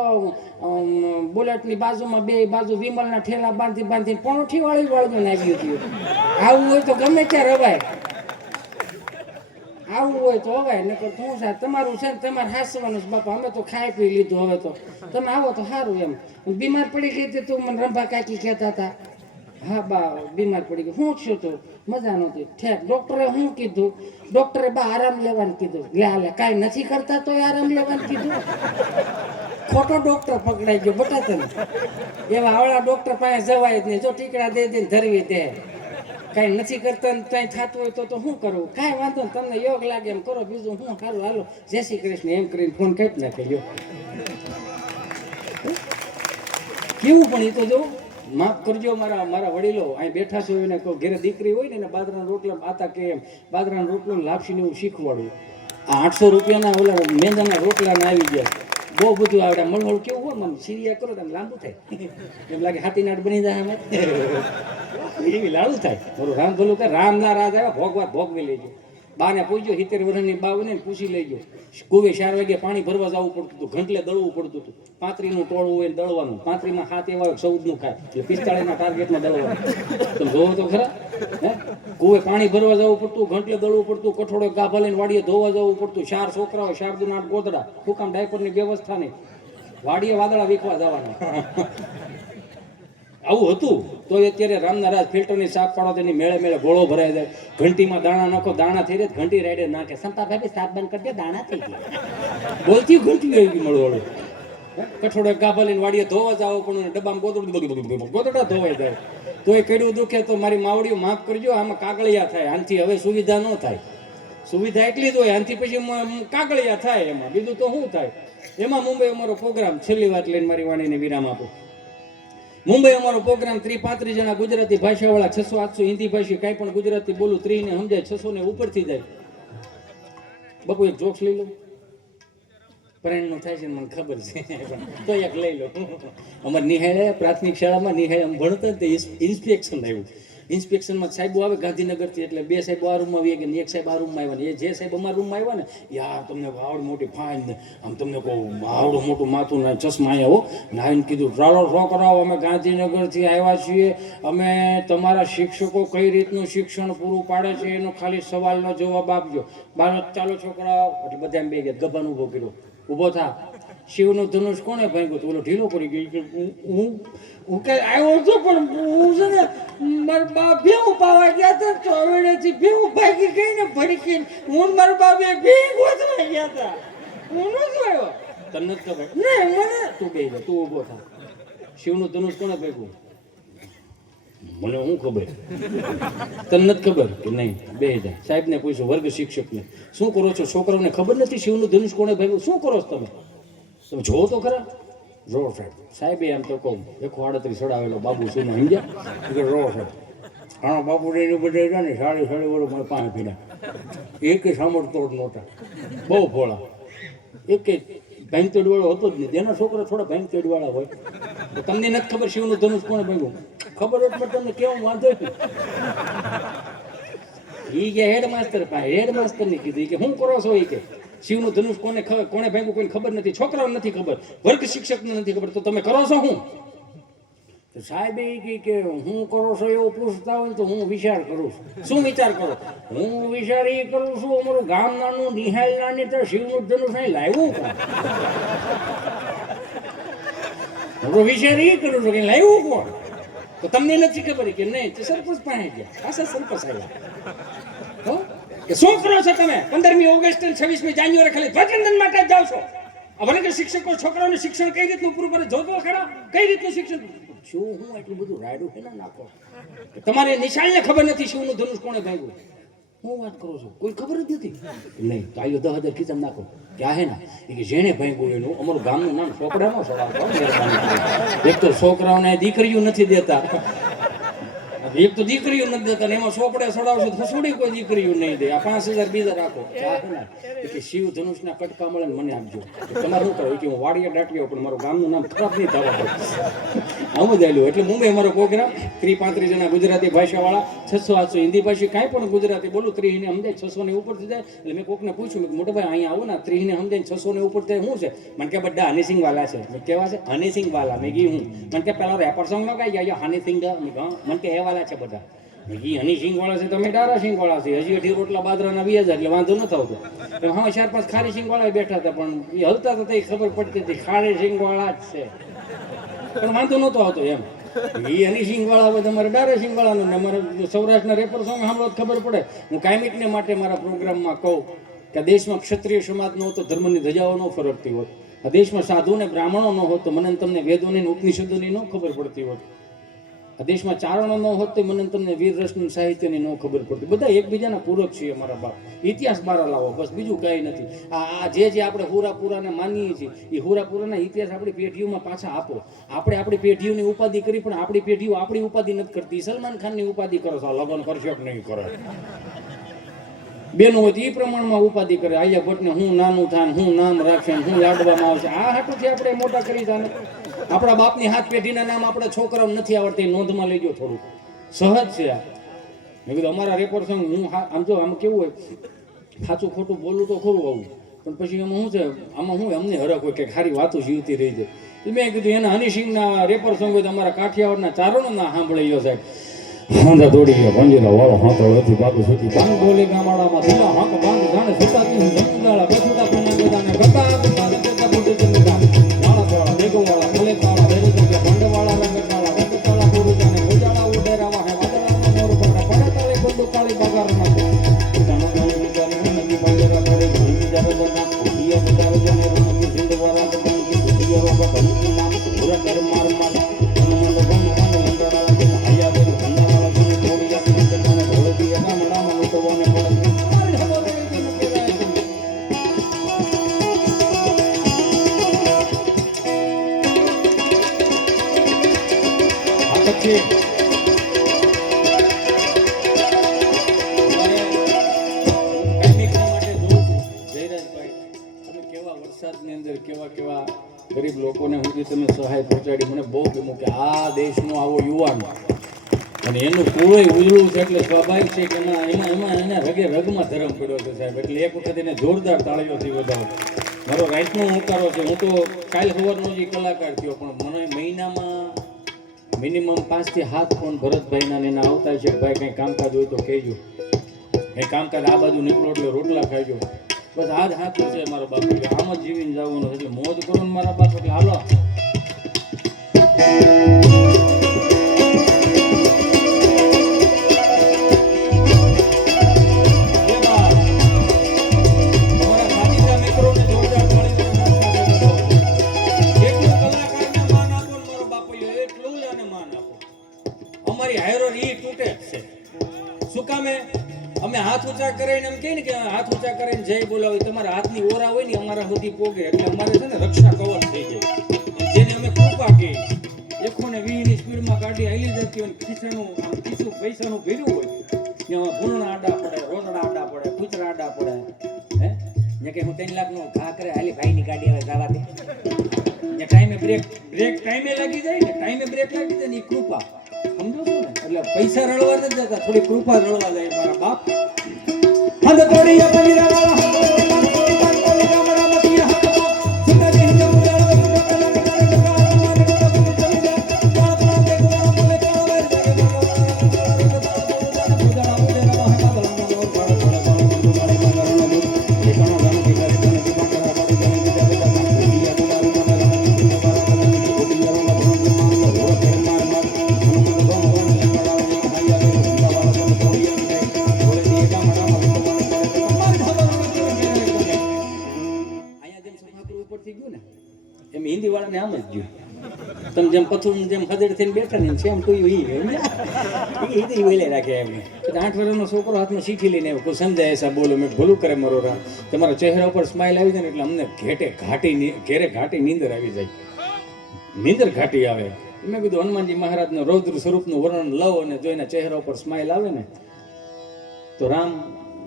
બુલેટની બાજુમાં બે બાજુ વિમલના ઠેલા બાંધીને પોણઠી વાળીને આવ્યું હતું. આવું હોય તો ગમે ત્યાં રવાય. આવું હોય તો હવાય. નકર શું સાહેબ તમારું છે ને તમારે હાસવાનું છે બાપા. અમે તો ખાઈ પી લીધું. હવે તો તમે આવો તો સારું. એમ બીમાર પડી ગઈ હતી તું મને રંભા કાકી કહેતા હતા. હા બા બીમાર પડી ગઈ. શું થયું તું? મજા નહોતી. ઠેક ડોક્ટરે શું કીધું? ડોક્ટરે બા આરામ લેવાનું કીધું. લે કાંઈ નથી કરતા તો આરામ લેવાનું કીધું. ખોટો ડોક્ટર પકડાઈ ગયો બટા તને. એવા આવડા ડોક્ટર પાસે જવાય જ નહીં. જો ટીકડા દે દઈને ધરવી દે. કાંઈ નથી કરતા ને કાંઈ થતું હોય તો શું કરવું? કાંઈ વાંધો ને તમને યોગ લાગે એમ કરો. બીજું શું સારું. હાલો જય શ્રી કૃષ્ણ એમ કરીને ફોન કાઢી નાખે. જો કેવું પણ એ તો જો. માફ કરજો મારા વડીલો અહીં બેઠા છો. એને કોઈ ઘરે દીકરી હોય ને બાજરાના રોટલા આતા કે એમ બાજરાના રોટલો લાપસીને એવું શીખવાડું. આ 800 રૂપિયાના ઓલા મેંદાના રોટલાને આવી ગયા. બહુ બધું આવડે. મળમળ કેવું હોય મને સિરિયા કરો તમે લાંબુ થાય એમ લાગે. હાથી નાટ બની જાય અમે એવી લાડુ થાય. મારું રામ ભલું કે રામના રાજ આવ્યા ભોગવી લેજો. બાને પૂછ્યો 70 વર્ષની બાવને પૂછી લેજો. કુવે 4 વાગે પાણી ભરવા જવું પડતું હતું. ઘંટલે દળવું પડતું હતું. 35નું ટોળું હોય દળવાનું. 35માં 7 એવા 14નું ખાય એટલે 45ના ટાર્ગેટમાં દળવાનું. તમે જોવો તો ખરા. હે કુવે પાણી ભરવા જવું પડતું. ઘંટલે દળવું પડતું. કઠોળો ગાભા લઈને વાડીએ ધોવા જવું પડતું. 4 છોકરાઓ 4 દૂના 8 ગોદડા. હુકામ ડાયપરની વ્યવસ્થા નહીં. વાડીએ વાદળા વીખવા જવાના. આવું હતું. તો અત્યારે રામના રાજ ફિલ્ટરની સાફ પાડો તેની મેળે ગોળો ભરાઈ જાય. ઘંટીમાં દાણા નાખો દાણા થઈ જાય. ઘંટી રાઈડે નાખે સંપા ભાભી સાફ બંધ કરી દે દાણા થઈ ગયા. બોલતી ઘંટી આવી ગઈ મળવાળું. કઠોળે ગાભા લઈને વાડીએ ધોવા જવું પણ ડબ્બામાં ગોદડા ધોવાઈ જાય. તો એ કડ્યું દુખે તો મારી માવડીઓ માફ કરજો. આમાં કાગળિયા થાય. આનાથી હવે સુવિધા ન થાય. સુવિધા એટલી જ હોય. આનાથી પછી કાગળિયા થાય. એમાં બીજું તો શું થાય? એમાં મુંબઈ અમારો પ્રોગ્રામ છેલ્લી વાત લઈને મારી વાણીને વિરામ આપો. મુંબઈ અમારો પ્રોગ્રામ 30-35 જણા ગુજરાતી ભાષાવાળા 600-800 હિન્દી ભાષી કાંઈ પણ ગુજરાતી બોલું 30 ને સમજાય 600 ને ઉપરથી જાય. બાપુ એક જોક્સ લઈ લો. પ્રેરણનું થાય છે મને ખબર છે તો એક લઈ લો. અમારે નિહાળે પ્રાથમિક શાળામાં નિહાળે અમે ભણતા તે ઇન્સ્પેક્શન આવ્યું. ઇન્સ્પેક્શનમાં સાહેબો આવે ગાંધીનગરથી, એટલે બે સાહેબો આ રૂમમાં આવી ગયા ને એક સાહેબ આ રૂમમાં આવ્યા ને એ જે સાહેબ અમારા રૂમમાં આવ્યા ને યાર તમને આવડ મોટી ફાઇન આમ તમને કહું આવડું મોટું માથું ને ચશ્મા આવ્યા હો ને આવીને કીધું ચાલો છોકરાઓ અમે ગાંધીનગરથી આવ્યા છીએ, અમે તમારા શિક્ષકો કઈ રીતનું શિક્ષણ પૂરું પાડે છે એનો ખાલી સવાલનો જવાબ આપજો. બાળક ચાલો છોકરાઓ, એટલે બધા એમ બે ગયા ગભાન ઊભો કર્યો. ઊભો થા. શિવનું ધનુષ કોણે ભાંગ્યું? તો ઓલો ઢીલો પડી ગયો. હું કઈ આવ્યો હતો પણ હું છે ને મારા બા ભેવું પાવા ગયા હતા તો હવેથી ભેવું ભાગી ગઈ ને ભડકીને હું મારા બા બે ગોતવા ગયા હતા. હું નતો આવ્યો. તને નથી ખબર? નહીં મને. તું બે જા, તું ઊભો થા. શિવનું ધનુષ કોણે ભાગ્યું? મને શું ખબર? તને નથી ખબર કે નહીં? બે જા. સાહેબને પૂછ્યું, વર્ગ શિક્ષકને, શું કરો છો? છોકરાઓને ખબર નથી શિવનું ધનુષ કોણે ભાગ્યું? શું કરો છો તમે? તમે જોવો તો ખરા. રો સાહેબ. સાહેબે એમ તો કહું 138 ચડાવેલો બાબુ શું સમજ્યા કે રો સાહેબ હા બાપુ રેડી બધા ને 60 વર્ષ મને પાંચ પીડા એક સાંભળતો જ નહોતા, બહુ ભોળા. એક ભાંગતેડ વાળો હતો જ નહીં. તેના છોકરા થોડા ભાંગતેડ વાળા હોય. તો તમને નથી ખબર શિવનું ધનુષ કોણે ભાગ્યું? ખબર હોત પણ તમને કેવું વાંધો એ કે હેડમાસ્ટર પાસે હેડમાસ્ટરને કીધું કે શું કરો છો? એ કે શિવનું ધનુષ કોને ભાંગ્યું કોઈને ખબર નથી, છોકરાઓને નથી ખબર, વર્ગ શિક્ષકને નથી ખબર, તો તમે કરો છો શું? તો સાહેબ એ કે હું કરો છો એવું પૂછતા હોય તો હું વિચાર કરું છું. શું વિચાર કરો? હું વિચાર એ કરું છું અમારું ગામ નાનું નિહાલ નાની તો શિવનું ધનુષ અહીં લાવ્યું કોણ? હું વિચાર એ કરું છું કે લાવ્યું કોણ? તો તમને નથી ખબર કે નહીં? તો સરપંચ પાસે ગયા. પાછા સરપંચ આવ્યા. કે શું કરો છો તમે? 15મી ઓગસ્ટ અને 26મી જાન્યુઆરી ખાલી ધ્વજવંદન માટે જ જાઓ છો? વર્ગ શિક્ષકો છોકરાઓને શિક્ષણ કઈ રીતનું પૂરું કરે જોતો ખરા? કઈ રીતનું શિક્ષણ? શું હું એટલું બધું રાયડું કે ના નાખો? તમારે નિશાળને ખબર નથી શિવનું ધનુષ કોણે ભાગ્યું? હું વાત કરું છું કોઈ ખબર જ નથી? નહીં તો આયો 10,000 ખીચામાં નાખો. ક્યાં હે ના એ કે જેણે ભાગ્યું એનું અમારું ગામનું નામ ચોપડામાં સડાવતો. એક તો છોકરાઓને દીકરીઓ નથી દેતા, એક તો દીકરીઓ નથી દેતા ને એમાં ચોપડે સડાવશો તો છોડી કોઈ દીકરીઓ નહીં દે. આ 5,000 બીજા રાખો. કે શિવ ધનુષના કટકા મળે ને મને આપજો. તમારે શું કરો કે હું વાડીએ દાટીઓ પણ મારું ગામનું નામ ખરાબ નહીં થવા દઉં. આમ જ આવેલું. એટલે મુંબઈ અમારો પ્રોગ્રામ 30-35 જણા ગુજરાતી ભાષાવાળા 600-800 હિન્દી ભાષી કાંઈ પણ ગુજરાતી બોલું 30 ને સમજાય 600 ને ઉપર થઈ જાય. એટલે મેં કોકને પૂછ્યું મેં મોટા ભાઈ અહીંયા આવો ને 30 ને સમજાય 600 ને ઉપર થાય શું છે? મને કે બધા હનીસિંગ વાલા છે. મેં કેવા છે? હનીસિંગ વાલા. મેં કીધું હું. મને કે પેલા રેપર સોંગ લગાઈ ગયા હનીસિંગ. મને કે એ વાલા છે બધા. હનીસિંગ વાળા છે તમે ડારા સિંગ વાળા છે. હજી 18 રોટલા બાજરાના 2000 એટલે વાંધો ન થતો. હા 4-5 ખારી સિંગ વાળા બેઠા હતા પણ એ હલતા હતા એ ખબર પડતી હતી ખારી સિંગ વાળા જ છે પણ વાંધો નહોતો આવતો એમ. એ હનીસિંગ વાળા હોય તમારે ડારા સિંગ વાળાનું ને અમારે સૌરાષ્ટ્રના રેપર સોંગ સાંભળો ખબર પડે. હું કાયમિકને માટે મારા પ્રોગ્રામમાં કહું કે દેશમાં ક્ષત્રિય સમાજ ન હોતો ધર્મની ધજાઓ ન ફરકતી હોત, આ દેશમાં સાધુ ને બ્રાહ્મણો ન હોત તો મને તમને વેદોની ઉપનિષદોની ન ખબર પડતી હોત, આ દેશમાં ચારણો ન હોત તો મને તમને વીર રસનું સાહિત્યની ન ખબર પડતી. બધા એકબીજાના પૂરક છીએ અમારા બાપ. ઇતિહાસ બહાર લાવો બસ, બીજું કાંઈ નથી. આ જે આપણે હુરાપુરાને માનીએ છીએ એ હુરાપુરાના ઇતિહાસ આપણી પેઢીઓમાં પાછા આપો. આપણે આપણી પેઢીઓની ઉપાધિ કરી પણ આપણી પેઢીઓ આપણી ઉપાધિ નથી કરતી. સલમાન ખાનની ઉપાધિ કરો છો લગ્ન કરશો કે નહીં કરે? બેનો હોય તો એ પ્રમાણમાં ઉપાધિ કરે. આલિયા ભટ્ટને હું નાનું થાય હું નામ રાખશે હું લાડવામાં આવશે. આ હાટુથી આપણે મોટા કરી જાને. આપણા બાપની હાથ પેઢીના નામ આપણા છોકરાઓ નથી આવડતી, નોંધમાં લેજો. થોડુંક સહજ છે આ. મેં કીધું અમારા રેકોર્ડ સોંગ હું આમ જો આમ કેવું હોય સાચું ખોટું બોલું તો ખરું આવું પણ પછી એમાં શું છે આમાં શું અમને હરખ હોય કે ખારી વાતો જીવતી રહી જાય. મેં કીધું એના હનીસિંગના રેપર સોંગ હોય તો અમારા કાઠિયાવાડના ચારણો ના સાંભળી ગયો સાહેબ. હાંધા દોડી ગયા ભંજીલા વાળો હાથો હતી બાબુ સુતી બાંગ બોલે ગામાડામાં ધીલા હાંક બાંગ જાણે સુતાતી જંગલાળા બેસુડા પૈના ગોદાને ગતા ગતા ગતા બોટે ચંદા વાળા વાળા બેગો વાળા ભલે કાળા બેરે કે ભંડવાળા રંગ કાળા પુરુષાને ઉજાળા ઉડેરાવા હે વાદળાના મોર પકડા પડે તાલે ગોંડો કાળી બગારના તાનો ગામ વિચારી નદી બંગરા પડે ભંગી જાવે દરના કુડિયા બજાર જને રંગી સિંધવાળા દની કુડિયા રોબા ભંગી નામ પૂરા કર માર માર સખી વરસાદની અંદર કેવા ગરીબ લોકોને સુધી તમે સહાય પહોંચાડી. મને બહુ ગમ્યું કે આ દેશનો આવો યુવાન અને એનું કુળોય ઉજળું છે એટલે સ્વાભાવિક છે કે એમાં એને રગે રગમાં ધર્મ પડ્યો છે સાહેબ. એટલે એક વખત એને જોરદાર તાળીઓથી વધાવો. મારો રાઈટનો હુંકારો છે. હું તો કાલ સવારનો જ કલાકાર થયો, પણ મને મહિનામાં મિનિમમ 5 થી 7 ફોન ભરતભાઈના એના આવતા છે. ભાઈ કંઈ કામકાજ હોય તો કહેજો, કંઈ કામકાજ આ બાજુ નીકળો એટલે રોટલા ખાઈજો. બસ આ જ હાથું છે મારો બાપ. એટલે આમ જ જીવીને જવાનું એટલે મોજ કરો ને મારા બાપ. એટલે હાલો અમે હાથ ઊંચા કરીને એમ કહે ને કે હાથ ઊંચા કરીને જય બોલાવી. તમારા હાથની ઓરા હોય ને અમારા સુધી પોગે એટલે અમારે છે ને રક્ષા કવચ થઈ જાય. જેને અમે કૃપા કહી 120 ની સ્પીડમાં ગાડી હાલી જતી હોય, ખિસ્સાનું આમ ખિસ્સું પૈસાનું ભર્યું હોય, એમાં ભૂલણા આડા પડે, રોતડા આડા પડે, કૂતરા આડા પડે. હે ને કે હું 3 લાખનો ઘા કરે હાલી ભાઈની ગાડી હવે જવા દે. ને ટાઈમે બ્રેક ટાઈમે લાગી જાય ને, ટાઈમે બ્રેક લાગી જાય ને એ કૃપા. સમજો છો ને? એટલે પૈસા રળવા નથી જતા, થોડી કૃપા રળવા જાય મારા બાપ. હંદ તોડી પમીરા વાળા હિન્દી વાળાને આમ જ ગયું. તમે જેમ પથું જેમ હદડ થઈને બેઠા ને સેમ કોઈ હિન્દી બોલે રાખે એમને. 8 વર્ષનો છોકરો હાથમાં શીખી લઈને કોઈ સમજાય એસા બોલો. મેં ભૂલું કરે મારો રામ. તમારા ચહેરા ઉપર સ્માઇલ આવી જાય ને એટલે અમને ઘેરે ઘાટી નીંદર આવી જાય. નીંદર ઘાટી આવે. મેં કીધું હનુમાનજી મહારાજનું રૌદ્ર સ્વરૂપનું વર્ણન લવ અને જોઈને ચહેરા ઉપર સ્માઇલ આવે ને તો રામ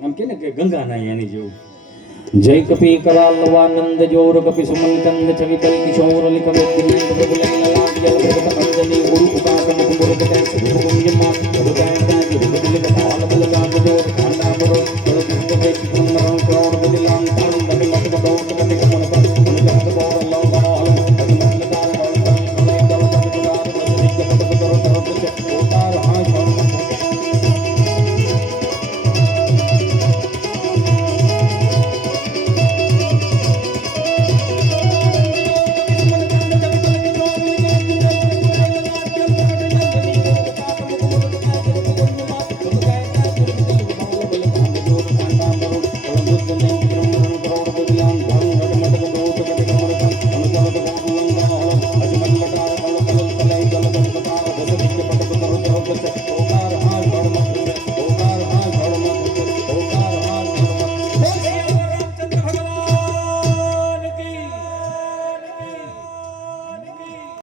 આમ કે ને કે ગંગા નાય એની જેવું. जय कपि करालवानंद जोर कपि सुमन कंद छवि कल किशोर लिखम दिनांक प्रभु लैला जल प्रगट अंजनी गुरु उपासम कुमुर कटै सुभुम यमा